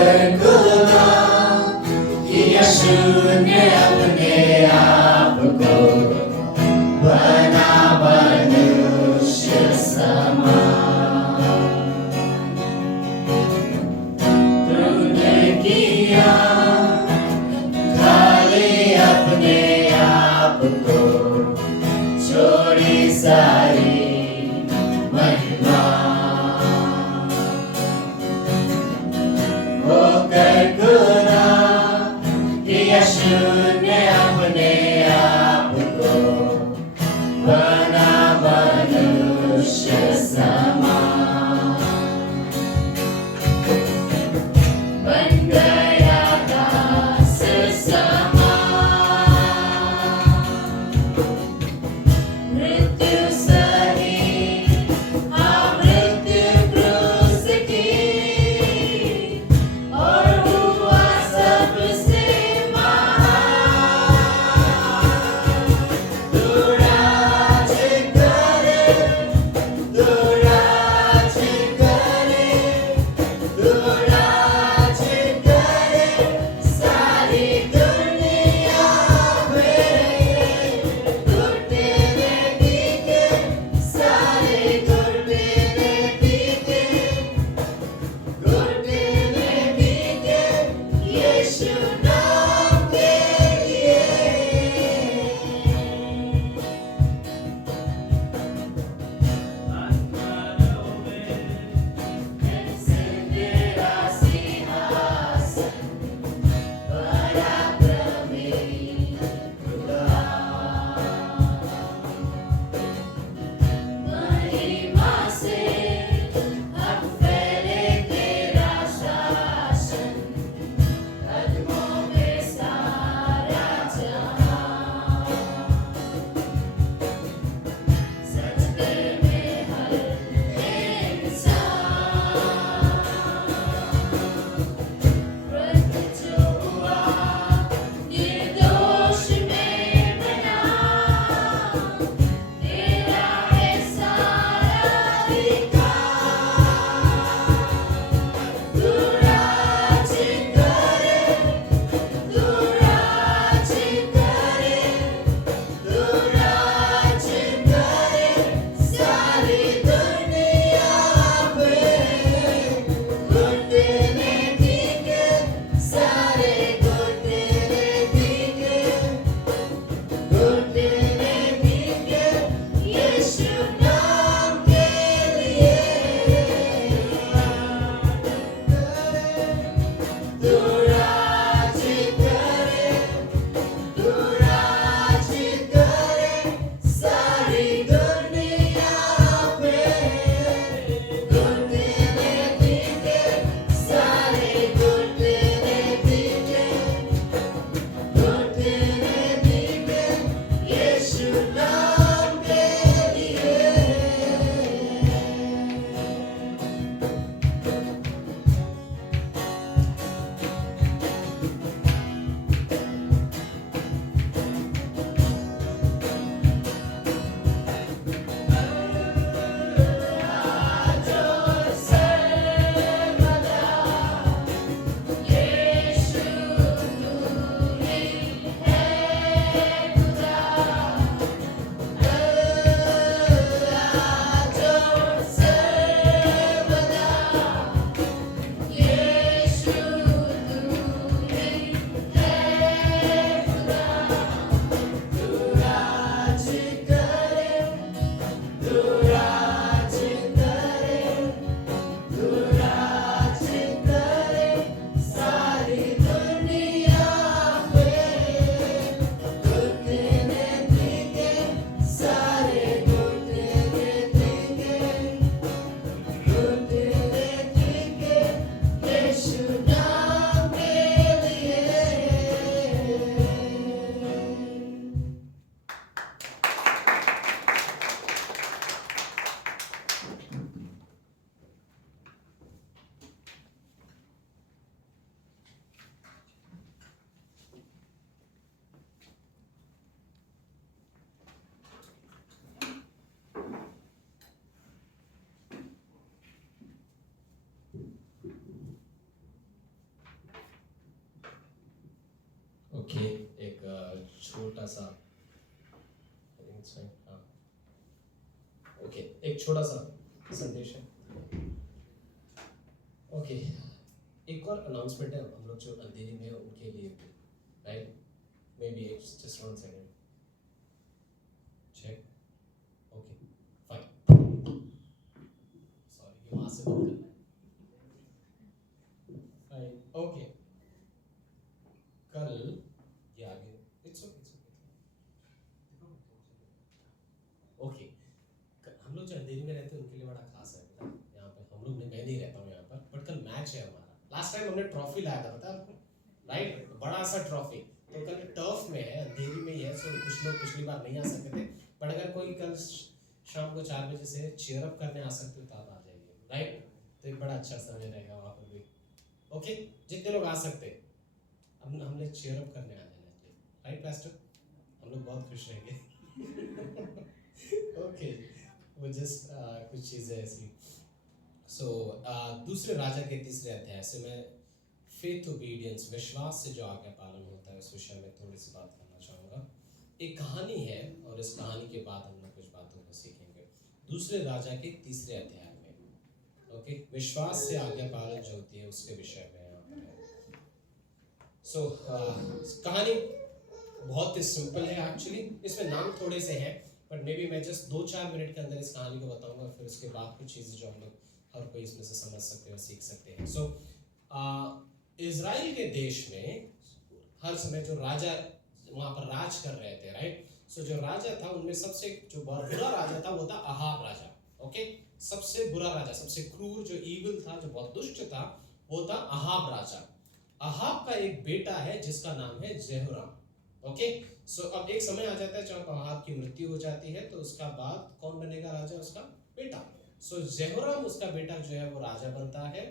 होकर खुदा किया शून्य अपने आप को, बना मनुष्य समान। तूने किया खाली अपने आप को, छोड़ी सारी महिमा। होकर खुदा किया शून्य अपने आप को, बना मनुष्य समान। बन गया दास समान, मृत्यु सही, हाँ मृत्यु क्रूस की, और हुआ सबसे महान। हल्का सा ओके, एक छोटा सा संदेश है। ओके, एक और अनाउंसमेंट है हम लोग जो अंधेरी में है उनके लिए भी, right? May be just 1 second, check, okay fine, sorry ये वहाँ से बंद करना है, फाइन, ओके। कल ये आगे इट्स ओके ओके, हम लोग जो अंधेरी में रहते हैं उनके लिए बड़ा खास है पता है? यहाँ पे हम लोग मैं नहीं रहता हूँ यहाँ पर, बट कल मैच है हमारा। लास्ट टाइम हमने ट्रॉफी लाया था पता है आपको, राइट? बड़ा सा ट्रॉफी, तो कल टर्फ में है, अंधेरी में ही है, सो कुछ लोग पिछली बार नहीं आ सकते थे, बट अगर कोई कल शाम को 4 बजे से चीयर अप करने आ सकते हो तो आप आ जाइए, राइट? तो एक बड़ा अच्छा समय रहेगा वहाँ पर भी, ओके? जितने लोग आ सकते हम लोग चीयर अप करने आ जाना चाहिए, राइट पास्टर? हम लोग बहुत खुश रहेंगे। ओके, वो जस्ट कुछ चीज़ें ऐसी। सो दूसरे राजा के तीसरे अध्याय से मैं फेथ ओबीडियंस, विश्वास से जो आज्ञा पालन होता है उस विषय में थोड़ी सी बात करना चाहूँगा। एक कहानी है और इस कहानी के बाद हम लोग कुछ बातों को सीखेंगे। दूसरे राजा के तीसरे अध्याय में, ओके, विश्वास से आज्ञा पालन जो होती है उसके विषय में यहाँ पर है। सो कहानी बहुत ही सिंपल है एक्चुअली, इसमें नाम थोड़े से हैं, बट मे बी मैं जस्ट 2-4 मिनट के अंदर इस कहानी को बताऊंगा, फिर उसके बाद कुछ चीज़ें जो हम लोग हर कोई इसमें से समझ सकते हैं और सीख सकते हैं। सो इज़राइल के देश में हर समय जो राजा वहाँ पर राज कर रहे थे, राइट? सो जो राजा था उनमें सबसे जो बुरा राजा था वो था अहाब राजा, ओके? सबसे बुरा राजा, सबसे क्रूर, जो ईविल था, जो बहुत दुष्ट था, वो था अहाब राजा। अहाब का एक बेटा है जिसका नाम है जेहोराम, ओके? सो अब एक समय आ जाता है जब अहाब की मृत्यु हो जाती है, तो उसका बाद कौन बनेगा राजा? उसका बेटा। सो जेहोराम उसका बेटा जो है वो राजा बनता है।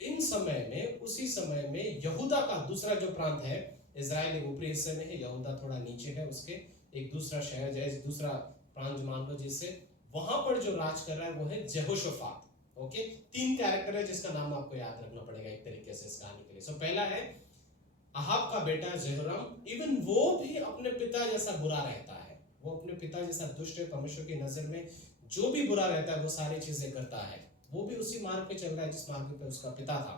इन समय में, उसी समय में यहूदा का दूसरा जो प्रांत है, इजराइल एक ऊपरी हिस्से में है, यहूदा थोड़ा नीचे है, उसके एक दूसरा शहर जैसे दूसरा प्रांत मान लो, जिससे वहां पर जो राज कर रहा है वो है जेहोशाफात, ओके? 3 कैरेक्टर है जिसका नाम आपको याद रखना पड़ेगा एक तरीके से इस कहानी के लिए। सो पहला है अहाब का बेटा जेहोराम, इवन वो भी अपने पिता जैसा बुरा रहता है, वो अपने पिता जैसा दुष्ट है, परमेश्वर की नजर में जो भी बुरा रहता है वो सारी चीजें करता है, वो भी उसी मार्ग पे चल रहा है जिस मार्ग पे उसका पिता था।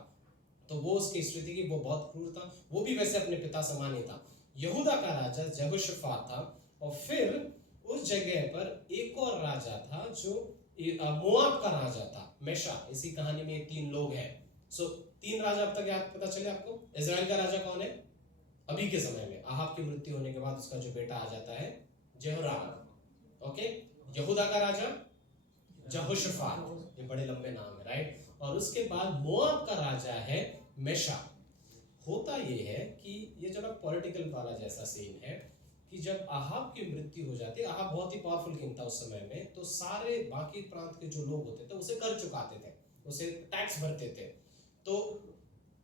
तो वो उसकी स्थिति की वो बहुत क्रूर था, वो भी वैसे अपने पिता समान ही था। यहूदा का राजा जेहोशाफात था, और फिर उस जगह पर एक और राजा था जो मोआब का राजा था, मेशा। इसी कहानी में 3 लोग हैं। सो 3 राजा अब तक याद पता चले आपको। इजराइल का राजा कौन है अभी के समय में? अहाब की मृत्यु होने के बाद उसका जो बेटा आ जाता है जेहोराम, ओके? यहूदा का राजा जेहोशाफात, ये बड़े लंबे नाम है, राइट? और उसके बाद मोआब का राजा है मेशा। होता ये है कि ये जरा पॉलिटिकल वाला जैसा सीन है कि जब अहाब की मृत्यु हो जाती है, अहाब बहुत ही पावरफुल किंग था उस समय में, तो सारे बाकी प्रांत के जो लोग होते थे उसे कर चुकाते थे, उसे टैक्स भरते थे। तो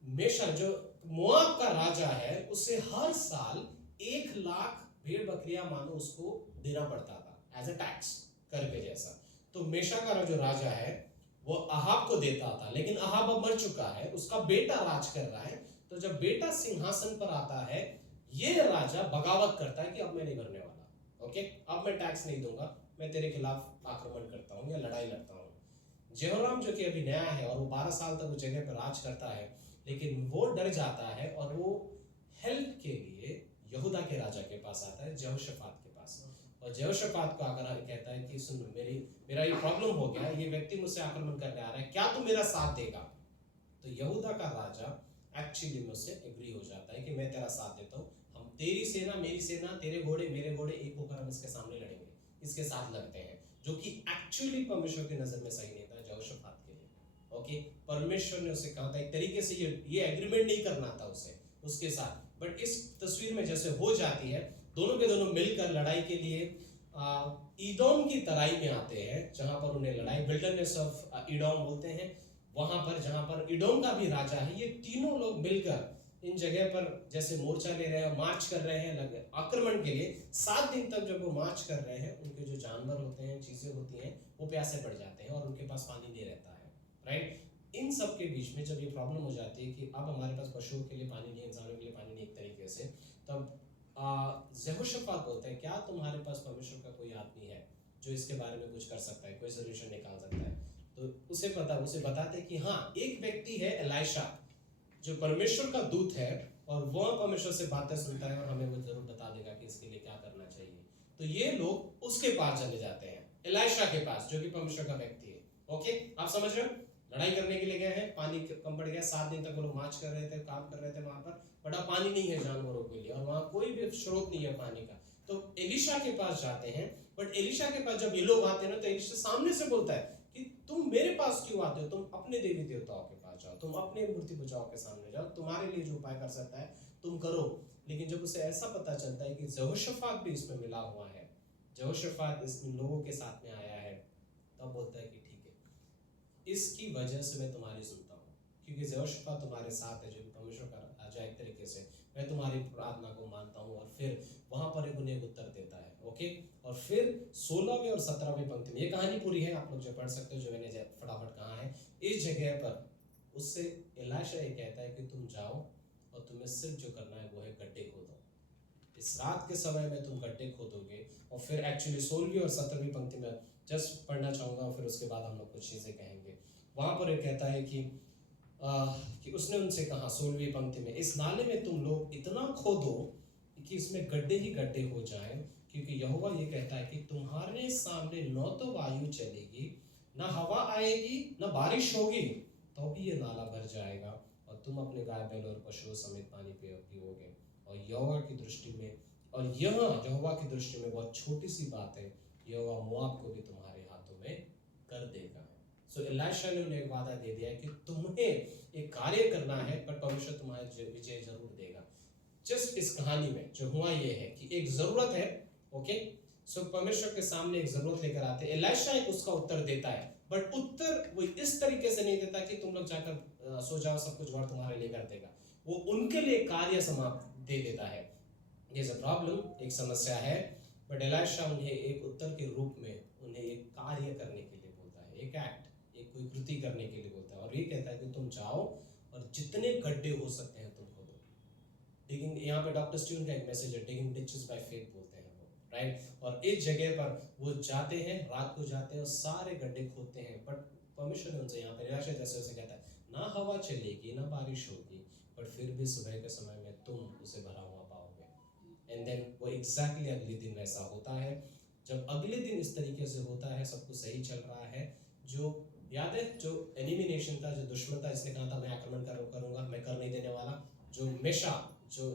मेशा जो मोआब का राजा है, उसे हर साल 1 लाख भेड़ बकरियां मानो उसको देना पड़ता था एज अ टैक्स, कर के जैसा। तो मेशा का जो राजा है वो अहाब को देता था, लेकिन अहाब अब मर चुका है, उसका बेटा राज कर रहा है। तो जब बेटा सिंहासन पर आता है, ये राजा बगावत करता है कि अब मैं नहीं भरने वाला, ओके? अब मैं टैक्स नहीं दूंगा, मैं तेरे खिलाफ आक्रमण करता हूँ या लड़ाई लड़ता हूँ। जेहोराम जो कि अभी नया है और वो 12 साल तक उस जगह पर राज करता है, लेकिन वो डर जाता है और वो हेल्प के लिए यहूदा के राजा के पास आता है, जेहोशाफात के पास। और जेहोशाफात को आकर कहता है कि सुन, मेरा ये प्रॉब्लम हो गया, ये व्यक्ति मुझसे आक्रमण करने आ रहा है, क्या तू मेरा साथ देगा? तो यहूदा का राजा एक्चुअली मुझसे एग्री हो जाता है कि मैं तेरा साथ देता हूँ, हम तेरी सेना मेरी सेना, तेरे घोड़े मेरे घोड़े, एक होकर हम इसके सामने लड़ेंगे, इसके साथ लड़ते हैं। जो कि एक्चुअली परमेश्वर की नजर में सही नहीं था जेहोशाफात के लिए, ओके? परमेश्वर ने उसे कहा था एक तरीके से ये एग्रीमेंट नहीं करना था उसे उसके साथ, बट इस तस्वीर में जैसे हो जाती है, दोनों के दोनों मिलकर लड़ाई के लिए ईदोम की तराई में आते हैं, जहां पर उन्हें लड़ाई विल्डरनेस ऑफ ईडोम बोलते हैं, वहां पर जहां पर ईडोम का भी राजा है। ये तीनों लोग मिलकर इन जगह पर जैसे मोर्चा ले रहे हैं, मार्च कर रहे हैं आक्रमण के लिए। 7 दिन तक जब वो मार्च कर रहे हैं, उनके जो जानवर होते हैं, चीजें होती हैं, वो प्यासे पड़ जाते हैं और उनके पास पानी नहीं रहता है, राइट? इन सब के बीच में जब ये प्रॉब्लम हो जाती है कि अब हमारे पास पशुओं के लिए पानी नहीं, इंसानों के लिए पानी नहीं एक तरीके से, तब यहोशापात बोलते हैं, क्या तुम्हारे पास परमेश्वर का कोई आदमी है जो इसके बारे में कुछ कर सकता है, कोई सोल्यूशन निकाल सकता है? तो उसे बताते कि हाँ, एक व्यक्ति है एलाइशा जो परमेश्वर का दूत है, और वह परमेश्वर से बातें सुनता है और हमें वो जरूर बता देगा कि इसके लिए क्या करना चाहिए। तो ये लोग उसके पास चले जाते हैं, एलाइशा के पास, जो कि परमेश्वर का व्यक्ति है। ओके, आप समझ रहे हो? लड़ाई करने के लिए गए हैं, पानी कम पड़ गया, 7 दिन तक वो लोग मार्च कर रहे थे, काम कर रहे थे वहां पर, बड़ा पानी नहीं है जानवरों के लिए, और वहां कोई भी स्रोत नहीं है पानी का। तो एलिशा के पास जाते हैं, बट एलिशा के पास जब ये लोग आते हैं ना, तो एलिशा सामने से बोलता है कि तुम मेरे पास क्यों आते हो? तुम अपने देवी देवताओं के पास जाओ, तुम अपने मूर्ति पूजाओं के सामने जाओ, तुम्हारे लिए जो उपाय कर सकता है तुम करो। लेकिन जब उसे ऐसा पता चलता है कि यहोशापात भी इसमें मिला हुआ है, यहोशापात इस लोगों के साथ में आया है, तब बोलता है कि ठीक है, इसकी वजह से मैं तुम्हारी सुनता हूँ, क्योंकि यहोशापात तुम्हारे साथ है, जो कि परमेश्वर का राजा, एक तरीके से मैं तुम्हारी प्रार्थना को मानता हूँ। और फिर वहां पर एक उन्हें उत्तर देता है। ओके, और फिर 16वीं और 17वीं पंक्ति में ये कहानी पूरी है, आप लोग जो पढ़ सकते हो, जो मैंने फटाफट कहा है। इस जगह पर उससे एलीशा ये कहता है कि तुम जाओ और तुम्हें सिर्फ जो करना है वो है गड्ढे खोदो। इस रात के समय में तुम गड्ढे खोदोगे। और फिर एक्चुअली 16वीं और 17वीं पंक्ति में जस्ट पढ़ना चाहूंगा, और फिर उसके बाद हम लोग कुछ चीजें कहेंगे। वहां पर ये कहता है कि उसने उनसे कहा 16वीं पंक्ति में, इस नाले में तुम लोग इतना खोदो कि इसमें गड्ढे ही गड्ढे हो जाएं, क्योंकि यहोवा ये कहता है कि तुम्हारे सामने न तो वायु चलेगी, न हवा आएगी, न बारिश होगी, तो भी ये नाला भर जाएगा और तुम अपने गाय बैल और पशुओं समेत पानी पीओगे। और यहोवा की दृष्टि में, और यह यहोवा की दृष्टि में बहुत छोटी सी बात है, यहोवा मोआब को भी तुम्हारे हाथों में कर देगा। सो एलीशा ने उन्हें एक वादा दे दिया है कि तुम्हें एक कार्य करना है, पर परमेश्वर तुम्हारे विजय जरूर देगा। जस्ट इस कहानी में जो हुआ ये है कि एक जरूरत है। ओके, सो परमेश्वर के सामने एक जरूरत लेकर आते हैं, एलीशा एक उसका उत्तर देता है, बट उत्तर वो इस तरीके से नहीं देता कि तुम लोग जाकर सो जाओ, सब कुछ गॉड तुम्हारे लिए कर देगा। वो उनके लिए कार्य समाप्त दे देता है। ये प्रॉब्लम, एक समस्या है, बट एलीशा उन्हें एक उत्तर के रूप में उन्हें एक कार्य करने के लिए बोलता है, एक एक्ट, एक कोई कृति करने के लिए बोलता है। और ये कहता है कि तुम जाओ और जितने गड्ढे हो सकते हैं तुम खोदो। डिगिंग, यहाँ पे डॉक्टर स्टीवन का एक मैसेज है, डिगिंग डिचेस बाय फेथ बोलते हैं वो, राइट। और इस जगह पर वो जाते हैं, रात को जाते हैं और सारे गड्ढे खोदते हैं, बट परमेश्वर ने उनसे यहाँ पे एलीशा जैसे उसे कहता है, ना हवा चलेगी ना बारिश होगी, पर फिर भी सुबह के समय में तुम उसे भरा हुआ पाओगे। एंड देन वो एग्जैक्टली अगले दिन वैसा होता है। जब अगले दिन इस तरीके से होता है, सब कुछ सही चल रहा है, जो याद है जो एनिमी नेशन था, जो दुश्मन था, जिसने कहा था मैं आक्रमण करूंगा, मैं कर नहीं देने वाला, जो मेशा, जो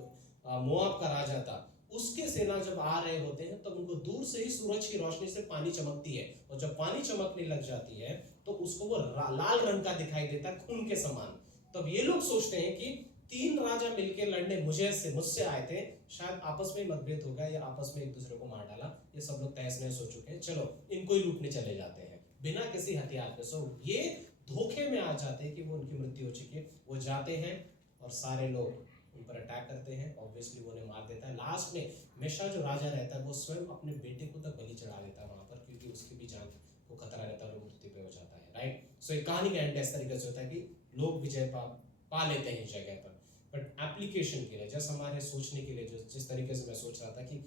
मोआब का राजा था, उसके सेना जब आ रहे होते हैं तब उनको दूर से ही सूरज की रोशनी से पानी चमकती है, और जब पानी चमकने लग जाती है तो उसको वो लाल रंग का दिखाई देता है, खून के समान। तब ये लोग सोचते हैं कि 3 राजा मिलकर लड़ने मुझसे आए थे, शायद आपस में मतभेद हो गया या आपस में एक दूसरे को मार डाला, ये सब लोग तहस नहस हो चुके हैं, चलो इनको ही लूटने चले जाते हैं बिना किसी हथियार के। सो ये धोखे में आ जाते हैं कि वो उनकी मृत्यु हो चुकी है। वो जाते हैं और सारे लोग उन पर अटैक करते हैं, ऑब्वियसली वो उन्हें मार देता है। लास्ट में मेशा जो राजा रहता है वो स्वयं अपने बेटे को तक बलि चढ़ा देता है वहां पर, क्योंकि उसकी भी जान को खतरा रहता है और मृत्यु पे हो जाता है, राइट। सो एक कहानी का एंड इस तरीके से होता है कि लोग विजय पा लेते हैं इस जगह पर। बट एप्लीकेशन के लिए, जस्ट हमारे सोचने के लिए, जो जिस तरीके से मैं सोच रहा था कि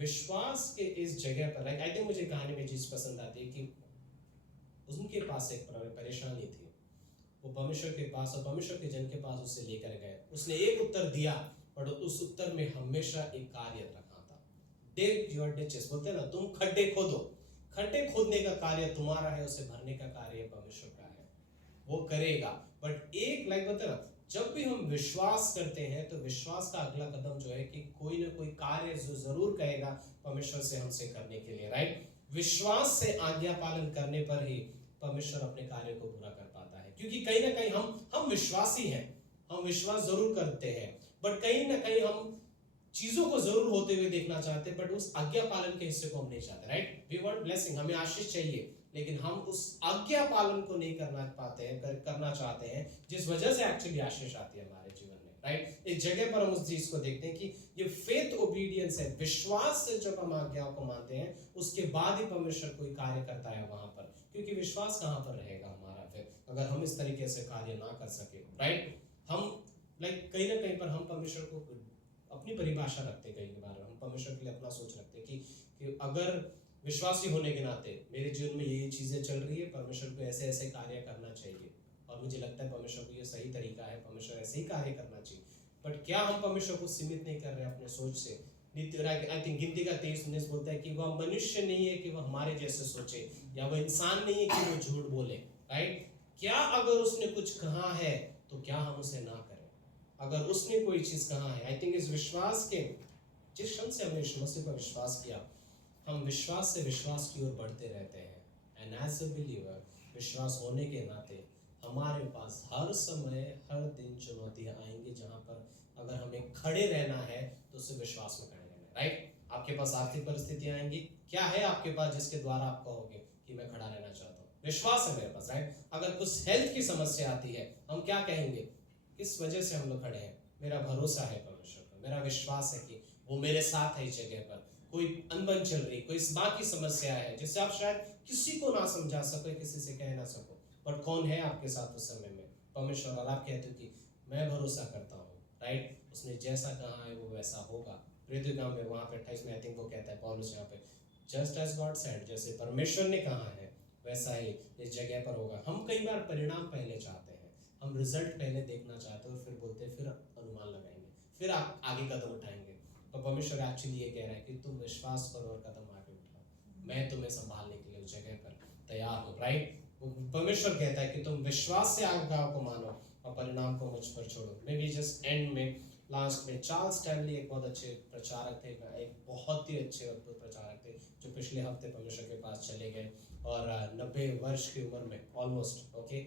विश्वास के इस जगह पर, आई थिंक मुझे कहानी में चीज पसंद आती है कि उनके पास एक परेशानी थी, वो परमेश्वर के पास और परमेश्वर के जन के पास उससे लेकर गए, उसने एक उत्तर दिया, पर उस उत्तर में हमेशा एक कार्य रखा था। डिग योर डिचेस, बोलते हैं ना, तुम खड्डे खोदो, खड्डे खोदने का कार्य तुम्हारा है, उसे भरने का कार्य परमेश्वर का है, वो करेगा। बट एक लाइक बोलते हैं ना, जब भी हम विश्वास करते हैं तो विश्वास का अगला कदम जो है कि कोई ना कोई कार्य जो जरूर कहेगा परमेश्वर से हमसे करने के लिए, राइट। विश्वास से आज्ञा पालन करने पर ही परमेश्वर अपने कार्य को पूरा कर पाता है, क्योंकि कहीं ना कहीं हम विश्वासी हैं, हम विश्वास जरूर करते हैं, बट कहीं ना कहीं हम चीजों को जरूर होते हुए देखना चाहते हैं, बट उस आज्ञा पालन के हिस्से को हम नहीं चाहते, राइट। वी वांट ब्लेसिंग, हमें आशीष चाहिए, लेकिन हम उस आज्ञा पालन को नहीं करना पाते हैं, करना चाहते हैं, जिस वजह से एक्चुअली आशीष आती है हमारे जीवन में, राइट। इस जगह पर हम उस चीज को देखते हैं कि ये फेथ ओबीडियंस है, विश्वास से जब हम आज्ञाओं को मानते हैं उसके बाद ही परमेश्वर कोई कार्य करता है वहां पर, क्योंकि विश्वास कहां पर रहेगा हमारा फिर अगर हम इस तरीके से कार्य ना कर सके, राइट। हम कहीं ना कहीं पर हम परमेश्वर को अपनी परिभाषा रखते हैं, कई बार परमेश्वर के लिए अपना सोच रखते हैं कि अगर विश्वासी होने के नाते मेरे जीवन में ये चीज़ें चल रही है, परमेश्वर को ऐसे ऐसे कार्य करना चाहिए और मुझे लगता है परमेश्वर को ये सही तरीका है, परमेश्वर ऐसे ही कार्य करना चाहिए। बट क्या हम परमेश्वर को सीमित नहीं कर रहे हैं अपने सोच से? आई थिंक गिनती का 23:19 बोलता है कि वह मनुष्य नहीं है कि वह हमारे जैसे सोचे, या वह इंसान नहीं है कि वो झूठ बोले, राइट? क्या अगर उसने कुछ कहा है तो क्या हम उसे ना करें? अगर उसने कोई चीज कहा है, आई थिंक इस विश्वास के जिस क्षण से हमने यीशु मसीह पर विश्वास किया, हम विश्वास से विश्वास की ओर बढ़ते रहते हैं। एंड एज अ बिलीवर, विश्वास होने के नाते हमारे पास हर समय हर दिन चुनौतियां आएंगी, जहां पर अगर हमें खड़े रहना है तो उसे विश्वास में खड़े रहना है, राइट? आपके पास आर्थिक परिस्थितियां आएंगी, क्या है आपके पास जिसके द्वारा आप कहोगे कि मैं खड़ा रहना चाहता हूँ? विश्वास है मेरे पास, राइट? अगर कुछ हेल्थ की समस्या आती है, हम क्या कहेंगे? किस वजह से हम लोग खड़े हैं? मेरा भरोसा है परमेश्वर पर, मेरा विश्वास है कि वो मेरे साथ है इस जगह पर। कोई अनबन चल रही, कोई इस बात की समस्या है जिससे आप शायद किसी को ना समझा सको, किसी से कह ना सको, पर कौन है आपके साथ उस समय में? परमेश्वर। और आप कहते हो कि मैं भरोसा करता हूँ, राइट? उसने जैसा कहा है वो वैसा होगा। प्रेरितों में वहाँ पे 28 में आई थिंक वो कहता है पौलुस यहाँ पे, जस्ट एज गॉड सेड, जैसे परमेश्वर ने कहा है वैसा ही इस जगह पर होगा। हम कई बार परिणाम पहले चाहते हैं, हम रिजल्ट पहले देखना चाहते हैं और फिर बोलते हैं, फिर अनुमान लगाएंगे, फिर आप आगे कदम उठाएंगे। तो परमेश्वर एक्चुअली ये कह रहा है कि तुम विश्वास करो और कदम आगे उठाओ, मैं तुम्हें संभालने के लिए उस जगह पर तैयार हूँ, राइट? परमेश्वर कहता है कि तुम विश्वास से आज्ञा को मानो और परिणाम को मुझ पर छोड़ो। मे बी जस्ट एंड में लास्ट में चार्ल्स स्टैनली एक बहुत अच्छे प्रचारक थे, एक बहुत ही अच्छे अद्भुत प्रचारक थे, जो पिछले हफ्ते परमेश्वर के पास चले गए और 90 वर्ष की उम्र में ऑलमोस्ट, ओके,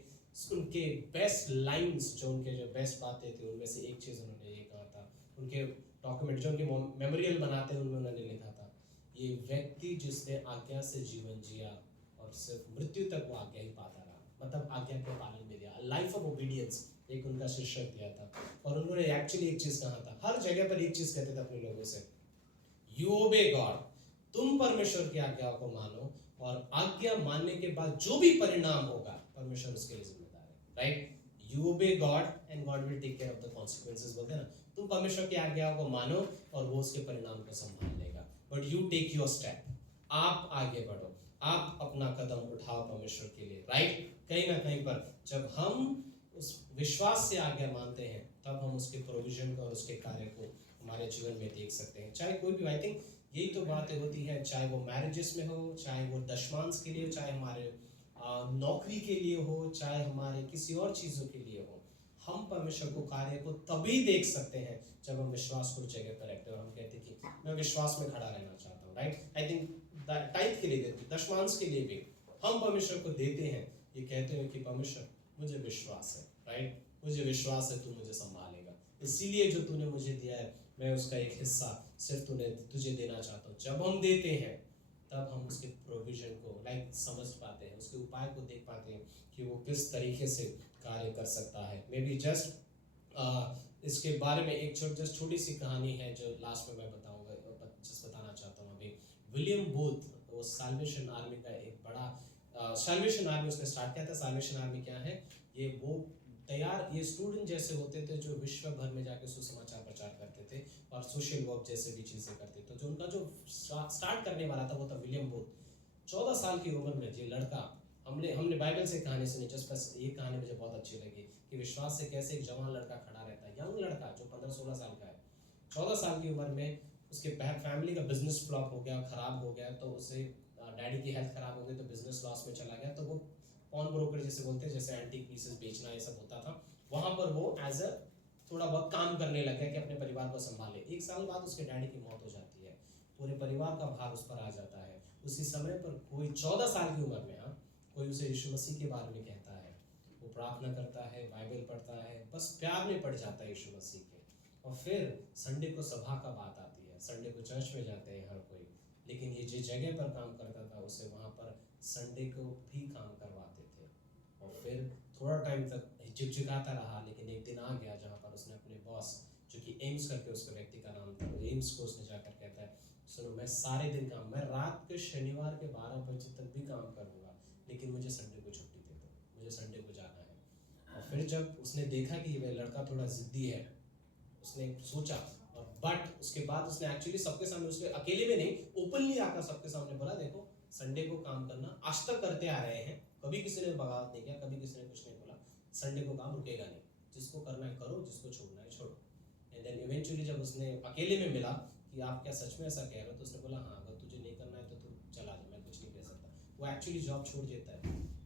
उनके बेस्ट लाइंस, जो उनके जो बेस्ट बातें थी, उनमें से एक चीज़ उन्होंने ये कहा था। उनके डॉक्यूमेंट जो उनके मेमोरियल बनाते हैं उनमें उन्होंने लिखा था, ये व्यक्ति जिसने आज्ञा से जीवन जिया और सिर्फ मृत्यु तक वो आज्ञा ही पाता रहा, मतलब आज्ञा के पालन में दिया, लाइफ ऑफ ओबीडियंस एक उनका शीर्षक दिया था। और उन्होंने एक्चुअली एक चीज कहा था, हर जगह पर एक चीज कहते थे अपने लोगों से, यू ओबे गॉड, तुम परमेश्वर की आज्ञा को मानो और आज्ञा मानने के बाद जो भी परिणाम होगा परमेश्वर उसके लिए जिम्मेदार है, right? You obey God and God will take care of the consequences, बोलते हैं ना, तुम परमेश्वर की आज्ञा को मानो और वो उसके परिणाम को संभाल लेगा। But you take your step, आप आगे बढ़ो, आप अपना कदम उठाओ परमेश्वर के लिए, राइट? कहीं ना कहीं पर जब हम उस विश्वास से आज्ञा मानते हैं तब हम उसके प्रोविजन को और उसके कार्य को हमारे जीवन में देख सकते हैं। चाहे कोई भी, आई थिंक यही तो बातें होती है, चाहे वो मैरिजेस में हो, चाहे वो दशमांश के लिए, चाहे हमारे नौकरी के लिए हो, चाहे हमारे किसी और चीज़ों के लिए हो, हम परमेश्वर को कार्य को तभी देख सकते हैं जब हम विश्वास को जगह पर रखते हैं और हम कहते हैं कि मैं विश्वास में खड़ा रहना चाहता हूँ, राइट? आई थिंक टाइप के लिए देते, दशमांश के लिए भी हम परमेश्वर को देते हैं, ये कहते हैं कि परमेश्वर मुझे विश्वास है, राइट? मुझे विश्वास है तू मुझे संभालेगा, इसीलिए जो तूने मुझे दिया है मैं उसका एक हिस्सा सिर्फ तुझे देना चाहता हूँ। जब हम देते हैं तब हम उसके प्रोविजन को समझ पाते हैं, उसके उपाय को देख पाते हैं कि वो किस तरीके से कार्य कर सकता है। मे बी जस्ट इसके बारे में एक छोटी सी कहानी है जो लास्ट में मैं बताऊंगा, बताना चाहता हूँ अभी। विलियम बूथ, वो साल्वेशन आर्मी का एक बड़ा साल्वेशन आर्मी उसने स्टार्ट किया था। साल्वेशन आर्मी क्या है? ये स्टूडेंट जैसे होते थे जो विश्व भर में जाके सुसमाचार प्रचार करते थे और सोशल वर्क जैसे भी चीज़ें करते थे। तो जो उनका जो स्टार्ट करने वाला था वो था विलियम बूथ। 14 साल की उम्र में ये लड़का, हमने बाइबल से कहानी सुनी, जस्ट बस ये कहानी मुझे बहुत अच्छी लगी कि विश्वास से कैसे एक जवान लड़का खड़ा रहता है, यंग लड़का जो 15-16 साल का है, 14 साल की उम्र में उसके फैमिली का बिजनेस फ्लॉप हो गया, खराब हो गया, तो उसे डैडी की हेल्थ खराब हो गई तो बिजनेस लॉस में चला गया। तो वो पॉन ब्रोकर जैसे बोलते हैं, जैसे एंटीक पीसेस बेचना ये सब होता था, वहाँ पर वो एज अ थोड़ा बहुत काम करने लग गया कि अपने परिवार को संभाले। 1 साल बाद उसके डैडी की मौत हो जाती है, पूरे परिवार का भार उस पर आ जाता है। उसी समय पर कोई 14 साल की उम्र में कोई उसे यीशु मसीह के बारे में कहता है, वो प्रार्थना करता है, बाइबल पढ़ता है, बस प्यार में पड़ जाता है यीशु मसीह के। और फिर संडे को सभा का बात आती है, संडे को चर्च में जाते हैं हर कोई, लेकिन ये जिस जगह पर काम करता था उसे वहाँ पर संडे को भी काम करवाते थे। और फिर थोड़ा टाइम तक झिकझिकाता रहा, लेकिन एक दिन आ गया जहाँ पर उसने अपने बॉस, जो कि एम्स करके उसके व्यक्ति का नाम था, एम्स को उसने जाकर कहता है, सुनो मैं सारे दिन काम, मैं रात के शनिवार के 12 बजे तक भी काम करूँगा, लेकिन मुझे संडे को छुट्टी दे दो, मुझे संडे को जाना है। और फिर जब उसने देखा कि वह लड़का थोड़ा ज़िद्दी है, उसने सोचा और बट उसके बाद उसने एक्चुअली सबके सामने, उसने अकेले में नहीं, ओपनली आकर सबके सामने बोला, देखो संडे को काम करना आज तक करते आ रहे हैं, कभी किसी ने बगावत नहीं किया, कभी किसी ने कुछ नहीं बोला, संडे को काम रुकेगा नहीं, जिसको करना है करो, जिसको छोड़ना है छोड़ो। एंड देन इवेंचुअली जब उसने अकेले में मिला कि आप क्या सच में ऐसा कह रहे हो, तो उसने बोला हाँ, अगर तुझे नहीं करना है तो तू चला जा, मैं कुछ नहीं कह सकता। वो एक्चुअली जॉब छोड़ देता है।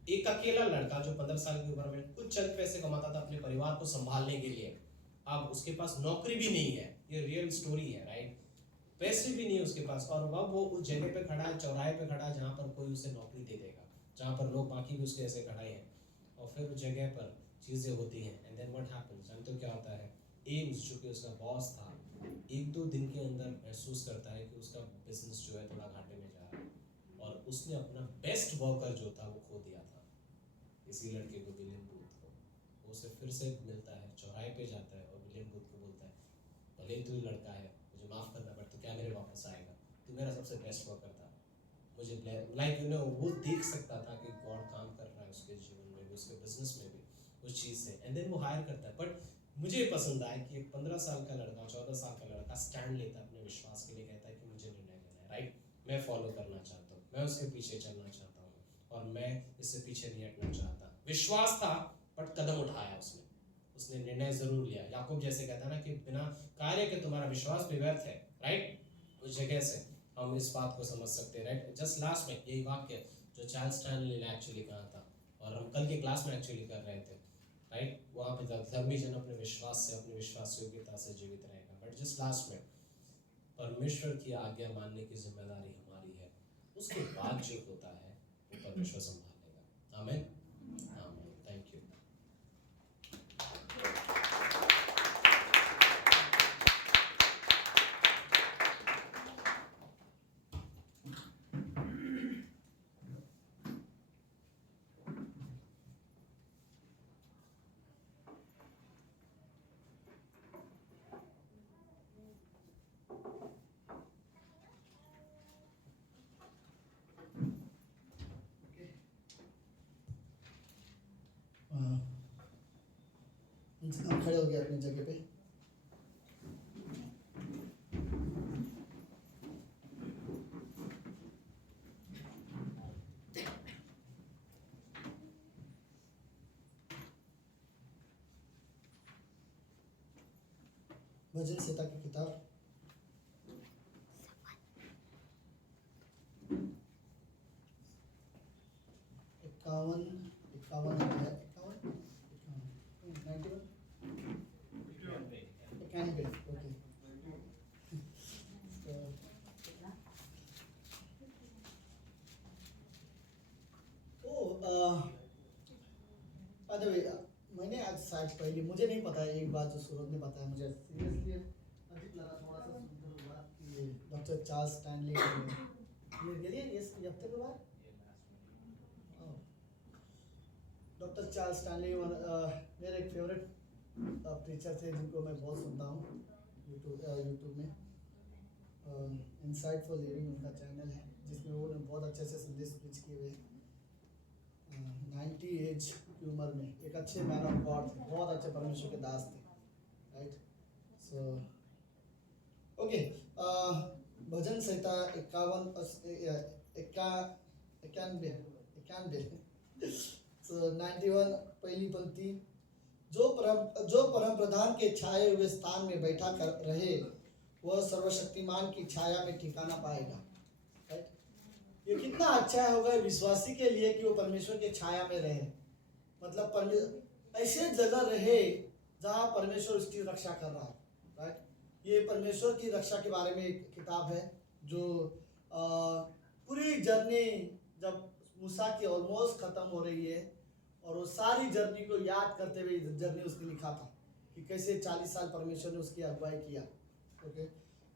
एक अकेला लड़का जो 15 साल की उम्र में कुछ चंद पैसे कमाता था अपने परिवार को संभालने के लिए, अब उसके पास नौकरी भी नहीं है, ये रियल स्टोरी है, राइट? पैसे भी नहीं है उसके पास, और अब वो उस जगह पे खड़ा है, चौराहे पे खड़ा है, जहाँ पर कोई उसे नौकरी दे देगा, जहाँ पर लोग बाकी भी उसके ऐसे खड़े हैं, और फिर उस जगह पर चीज़ें होती हैं। एंड देन व्हाट हैपेंस, जानते हो क्या होता है? एम्स जो कि उसका बॉस था, 1-2 दिन के अंदर महसूस करता है कि उसका बिजनेस जो है थोड़ा घाटे में जा रहा है, और उसने अपना बेस्ट वर्कर जो था वो खो दिया था, इसी लड़के को, विलियम बूथ को। वो उसे फिर से मिलता है, चौराहे पे जाता है और विलियम बूथ को बोलता है, भले ही तू लड़का है, मुझे माफ़ करना, बट तू क्या मेरे वापस आएगा? तू मेरा सबसे बेस्ट वर्कर था, मुझे लाइक यू नो, वो देख सकता था कि गॉड काम कर रहा है उसके जीवन में भी, उसके बिजनेस में भी, उस चीज़ से। एंड देन वो हायर करता है। बट मुझे पसंद आया कि एक 15 साल का लड़का, 14 साल का लड़का स्टैंड लेता है अपने विश्वास के लिए, कहता है कि मुझे निर्णय लेना है, राइट? मैं फॉलो करना चाहता हूँ, मैं उसके पीछे चलना चाहता हूँ, और मैं इससे पीछे नहीं हटना चाहता। विश्वास था, बट कदम उठाया उसने, उसने निर्णय जरूर लिया। याकूब जैसे कहता है ना कि बिना कार्य के तुम्हारा विश्वास भी व्यर्थ है, राइट? उस जगह से हम इस बात को समझ सकते हैं, राइट? जस्ट लास्ट में यही वाक्य जो चार्ल्स स्टैनली ने एक्चुअली कहा था, और हम कल के क्लास में एक्चुअली कर रहे थे, राइट? वहाँ पे धर्मी जन अपने विश्वास से, अपने विश्वास योग्यता से जीवित रहेगा। बट जस्ट लास्ट में परमेश्वर की आज्ञा मानने की जिम्मेदारी हमारी है, उसके बाद जो होता है वो परमेश्वर संभालेगा। आमीन, आमीन। Thank you. हम खड़े हो गए अपनी जगह पे। भजन संहिता की किताब 51 अध्याय 91 ओके। मैंने आज शायद पहले, मुझे नहीं पता, एक बात जो सूरज ने बताया मुझे सीरियसली अजीब लगा, थोड़ा सा सुनकर हुआ कि डॉक्टर चार्ल्स स्टैनली ये गेलिए इस हफ्ते के बाद डॉक्टर चार्ल्स स्टैनली मेरे एक फेवरेट प्रीचर थे जिनको मैं बहुत सुनता हूँ यूट्यूब में। इनसाइट फॉर लिविंग उनका चैनल है, जिसमें उन्होंने बहुत अच्छे से संदेश प्रीच किए हुए 90 एज की उम्र में। एक अच्छे मैन ऑफ गॉड थे, बहुत अच्छे परमेश्वर के दास थे, राइट? सो ओके, भजन संहिता 91 सो 91 पहली पंक्ति, जो परम प्रधान के छाए हुए स्थान में बैठा कर रहे वह सर्वशक्तिमान की छाया में ठिकाना पाएगा, राइट? ये कितना अच्छा होगा विश्वासी के लिए कि वो परमेश्वर के छाया में रहे, मतलब ऐसे जगह रहे जहाँ परमेश्वर उसकी रक्षा कर रहा है, राइट? ये परमेश्वर की रक्षा के बारे में एक किताब है जो पूरी जर्नी जब मूसा की ऑलमोस्ट खत्म हो रही है और वो सारी जर्नी को याद करते हुए जर्नी उसने लिखा था कि कैसे 40 साल परमेश्वर ने उसकी अगुवाई किया, ओके?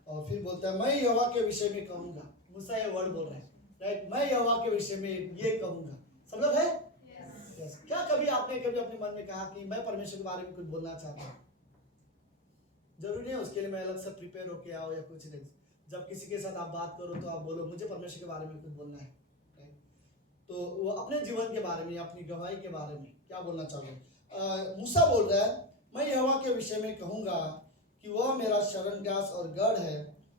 और फिर बोलता है मैं यहोवा के विषय में कहूँगा, मूसा ये वर्ड बोल रहे हैं, राइट? मैं यहोवा के विषय में ये कहूँगा। सब लोग है? यस। क्या कभी आपने अपने मन में कहा कि मैं परमेश्वर के बारे में कुछ बोलना चाहता हूँ? जरूरी नहीं उसके लिए मैं अलग से प्रिपेयर होके आओ या कुछ नहीं। जब किसी के साथ आप बात करो तो आप बोलो मुझे परमेश्वर के बारे में कुछ बोलना है, राइट? तो वो अपने जीवन के बारे में, अपनी गवाही के बारे में क्या बोलना चाहोगे? मूसा बोल रहा है मैं यहोवा के विषय में कहूँगा कि वह मेरा शरणग्रास और गढ़ है,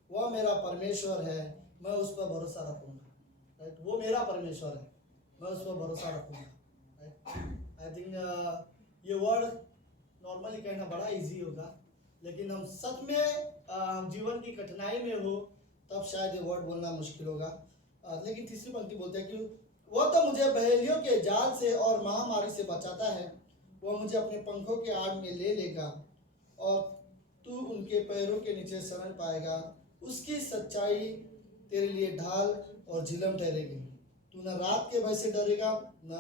वह मेरा परमेश्वर है, मैं उस पर भरोसा रखूंगा। राइट, वो मेरा परमेश्वर है, मैं उस पर भरोसा रखूंगा। राइट, आई थिंक ये वर्ड नॉर्मली कहना बड़ा इजी होगा, लेकिन हम सच में हम जीवन की कठिनाई में हो तब शायद ये वर्ड बोलना मुश्किल होगा। लेकिन तीसरी पंक्ति बोलते हैं कि वह तो मुझे बहेलियों के जाल से और महामारी से बचाता है, वह मुझे अपने पंखों के आड़ में ले लेगा और तू उनके पैरों के नीचे शरण पाएगा। उसकी सच्चाई तेरे लिए ढाल और झिलम ठहरेगी। तू न रात के भय से डरेगा, न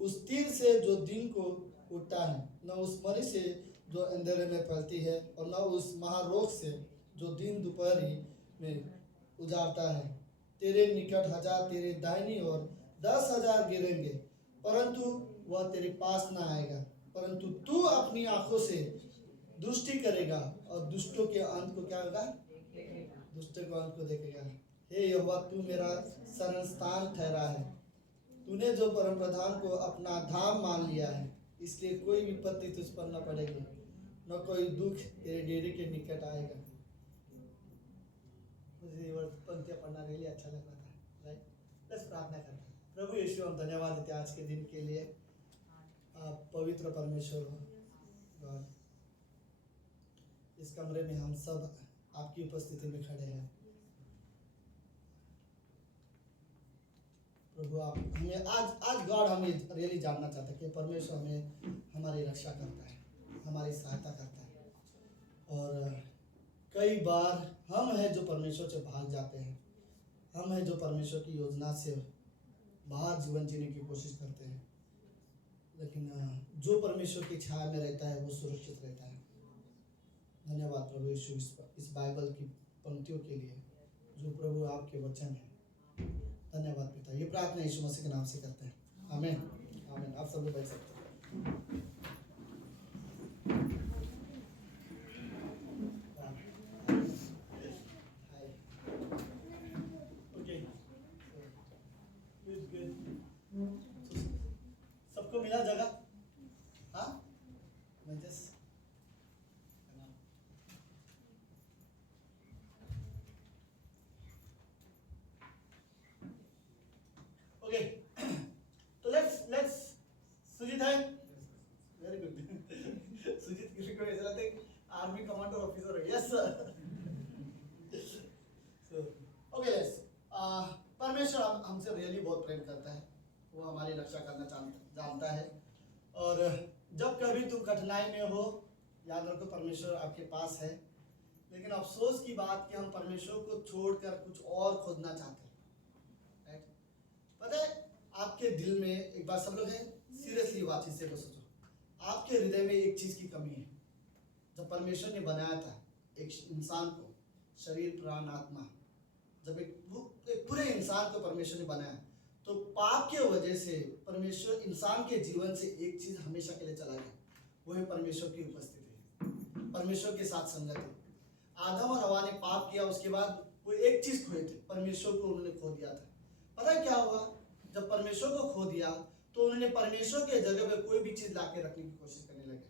उस तीर से जो दिन को उठता है, न उस मरी से जो अंधेरे में फैलती है, और न उस महारोग से जो दिन दोपहरी में उजाड़ता है। तेरे निकट 1000 तेरे दाहिनी ओर 10,000 गिरेंगे, परंतु वह तेरे पास न आएगा। परंतु तू अपनी आंखों से दृष्टि करेगा और दुष्टों के अंत को क्या होगा? दुष्टों के अंत को देखेगा। हे यहोवा, तू मेरा शरण स्थान ठहरा है। तूने जो परम प्रधान को अपना धाम मान लिया है, इसलिए कोई विपत्ति तुझ पर न पड़ेगी, न कोई दुख तेरे डेरे के निकट आएगा। मुझे ये पंक्तियां पढ़ना रियली अच्छा लग रहा था। राइट, लेट्स प्रार्थना करते हैं। प्रभु यीशु, हम धन्यवाद देते हैं आज के दिन के लिए। आप पवित्र परमेश्वर हो गॉड। इस कमरे में हम सब आपकी उपस्थिति में खड़े हैं प्रभु। आप हमें आज गॉड हमें रियली जानना चाहता है कि परमेश्वर हमें हमारी रक्षा करता है, हमारी सहायता करता है। और कई बार हम हैं जो परमेश्वर से भाग जाते हैं, हम हैं जो परमेश्वर की योजना से बाहर जीवन जीने की कोशिश करते हैं, लेकिन जो परमेश्वर की छाया में रहता है वो सुरक्षित रहता है। धन्यवाद प्रभु यीशु इस बाइबल की पंक्तियों के लिए जो प्रभु आपके वचन है। धन्यवाद पिता। ये प्रार्थना यीशु मसीह के नाम से करते हैं, आमीन आमीन। आप सब लोग बैठ सकते हैं। सबको मिला जगह? हाँ, मैं जस्ट ओके। तो लेट्स सुजीत है, वेरी गुड। सुजीत किसी को ऐसा लगता है आर्मी कमांडर ऑफिसर है। Yes sir. ओके लेट्स परमेश्वर हमसे रियली बहुत प्रेम करता है, वो हमारी रक्षा करना जानता है। और जब कभी तुम कठिनाई में हो, याद रखो परमेश्वर आपके पास है। लेकिन अफसोस की बात कि हम परमेश्वर को छोड़कर कुछ और खोजना चाहते हैं। राइट, पता है आपके दिल में एक बात सब लोग है, सीरियसली बात हिस्से को सोचो, आपके हृदय में एक चीज की कमी है। जब परमेश्वर ने बनाया था एक इंसान को, शरीर प्राण आत्मा, जब एक पूरे इंसान को परमेश्वर ने बनाया, तो पाप के वजह से परमेश्वर इंसान के जीवन से एक चीज हमेशा के लिए चला गया, वो है परमेश्वर की उपस्थिति, परमेश्वर के साथ संगति। आदम और हवा ने पाप किया, उसके बाद वो एक चीज खोए थे, परमेश्वर को उन्होंने खो दिया था। पता है क्या हुआ? जब परमेश्वर को खो दिया तो उन्होंने परमेश्वर के जगह पे कोई भी चीज लाके रखने की कोशिश करने लगे।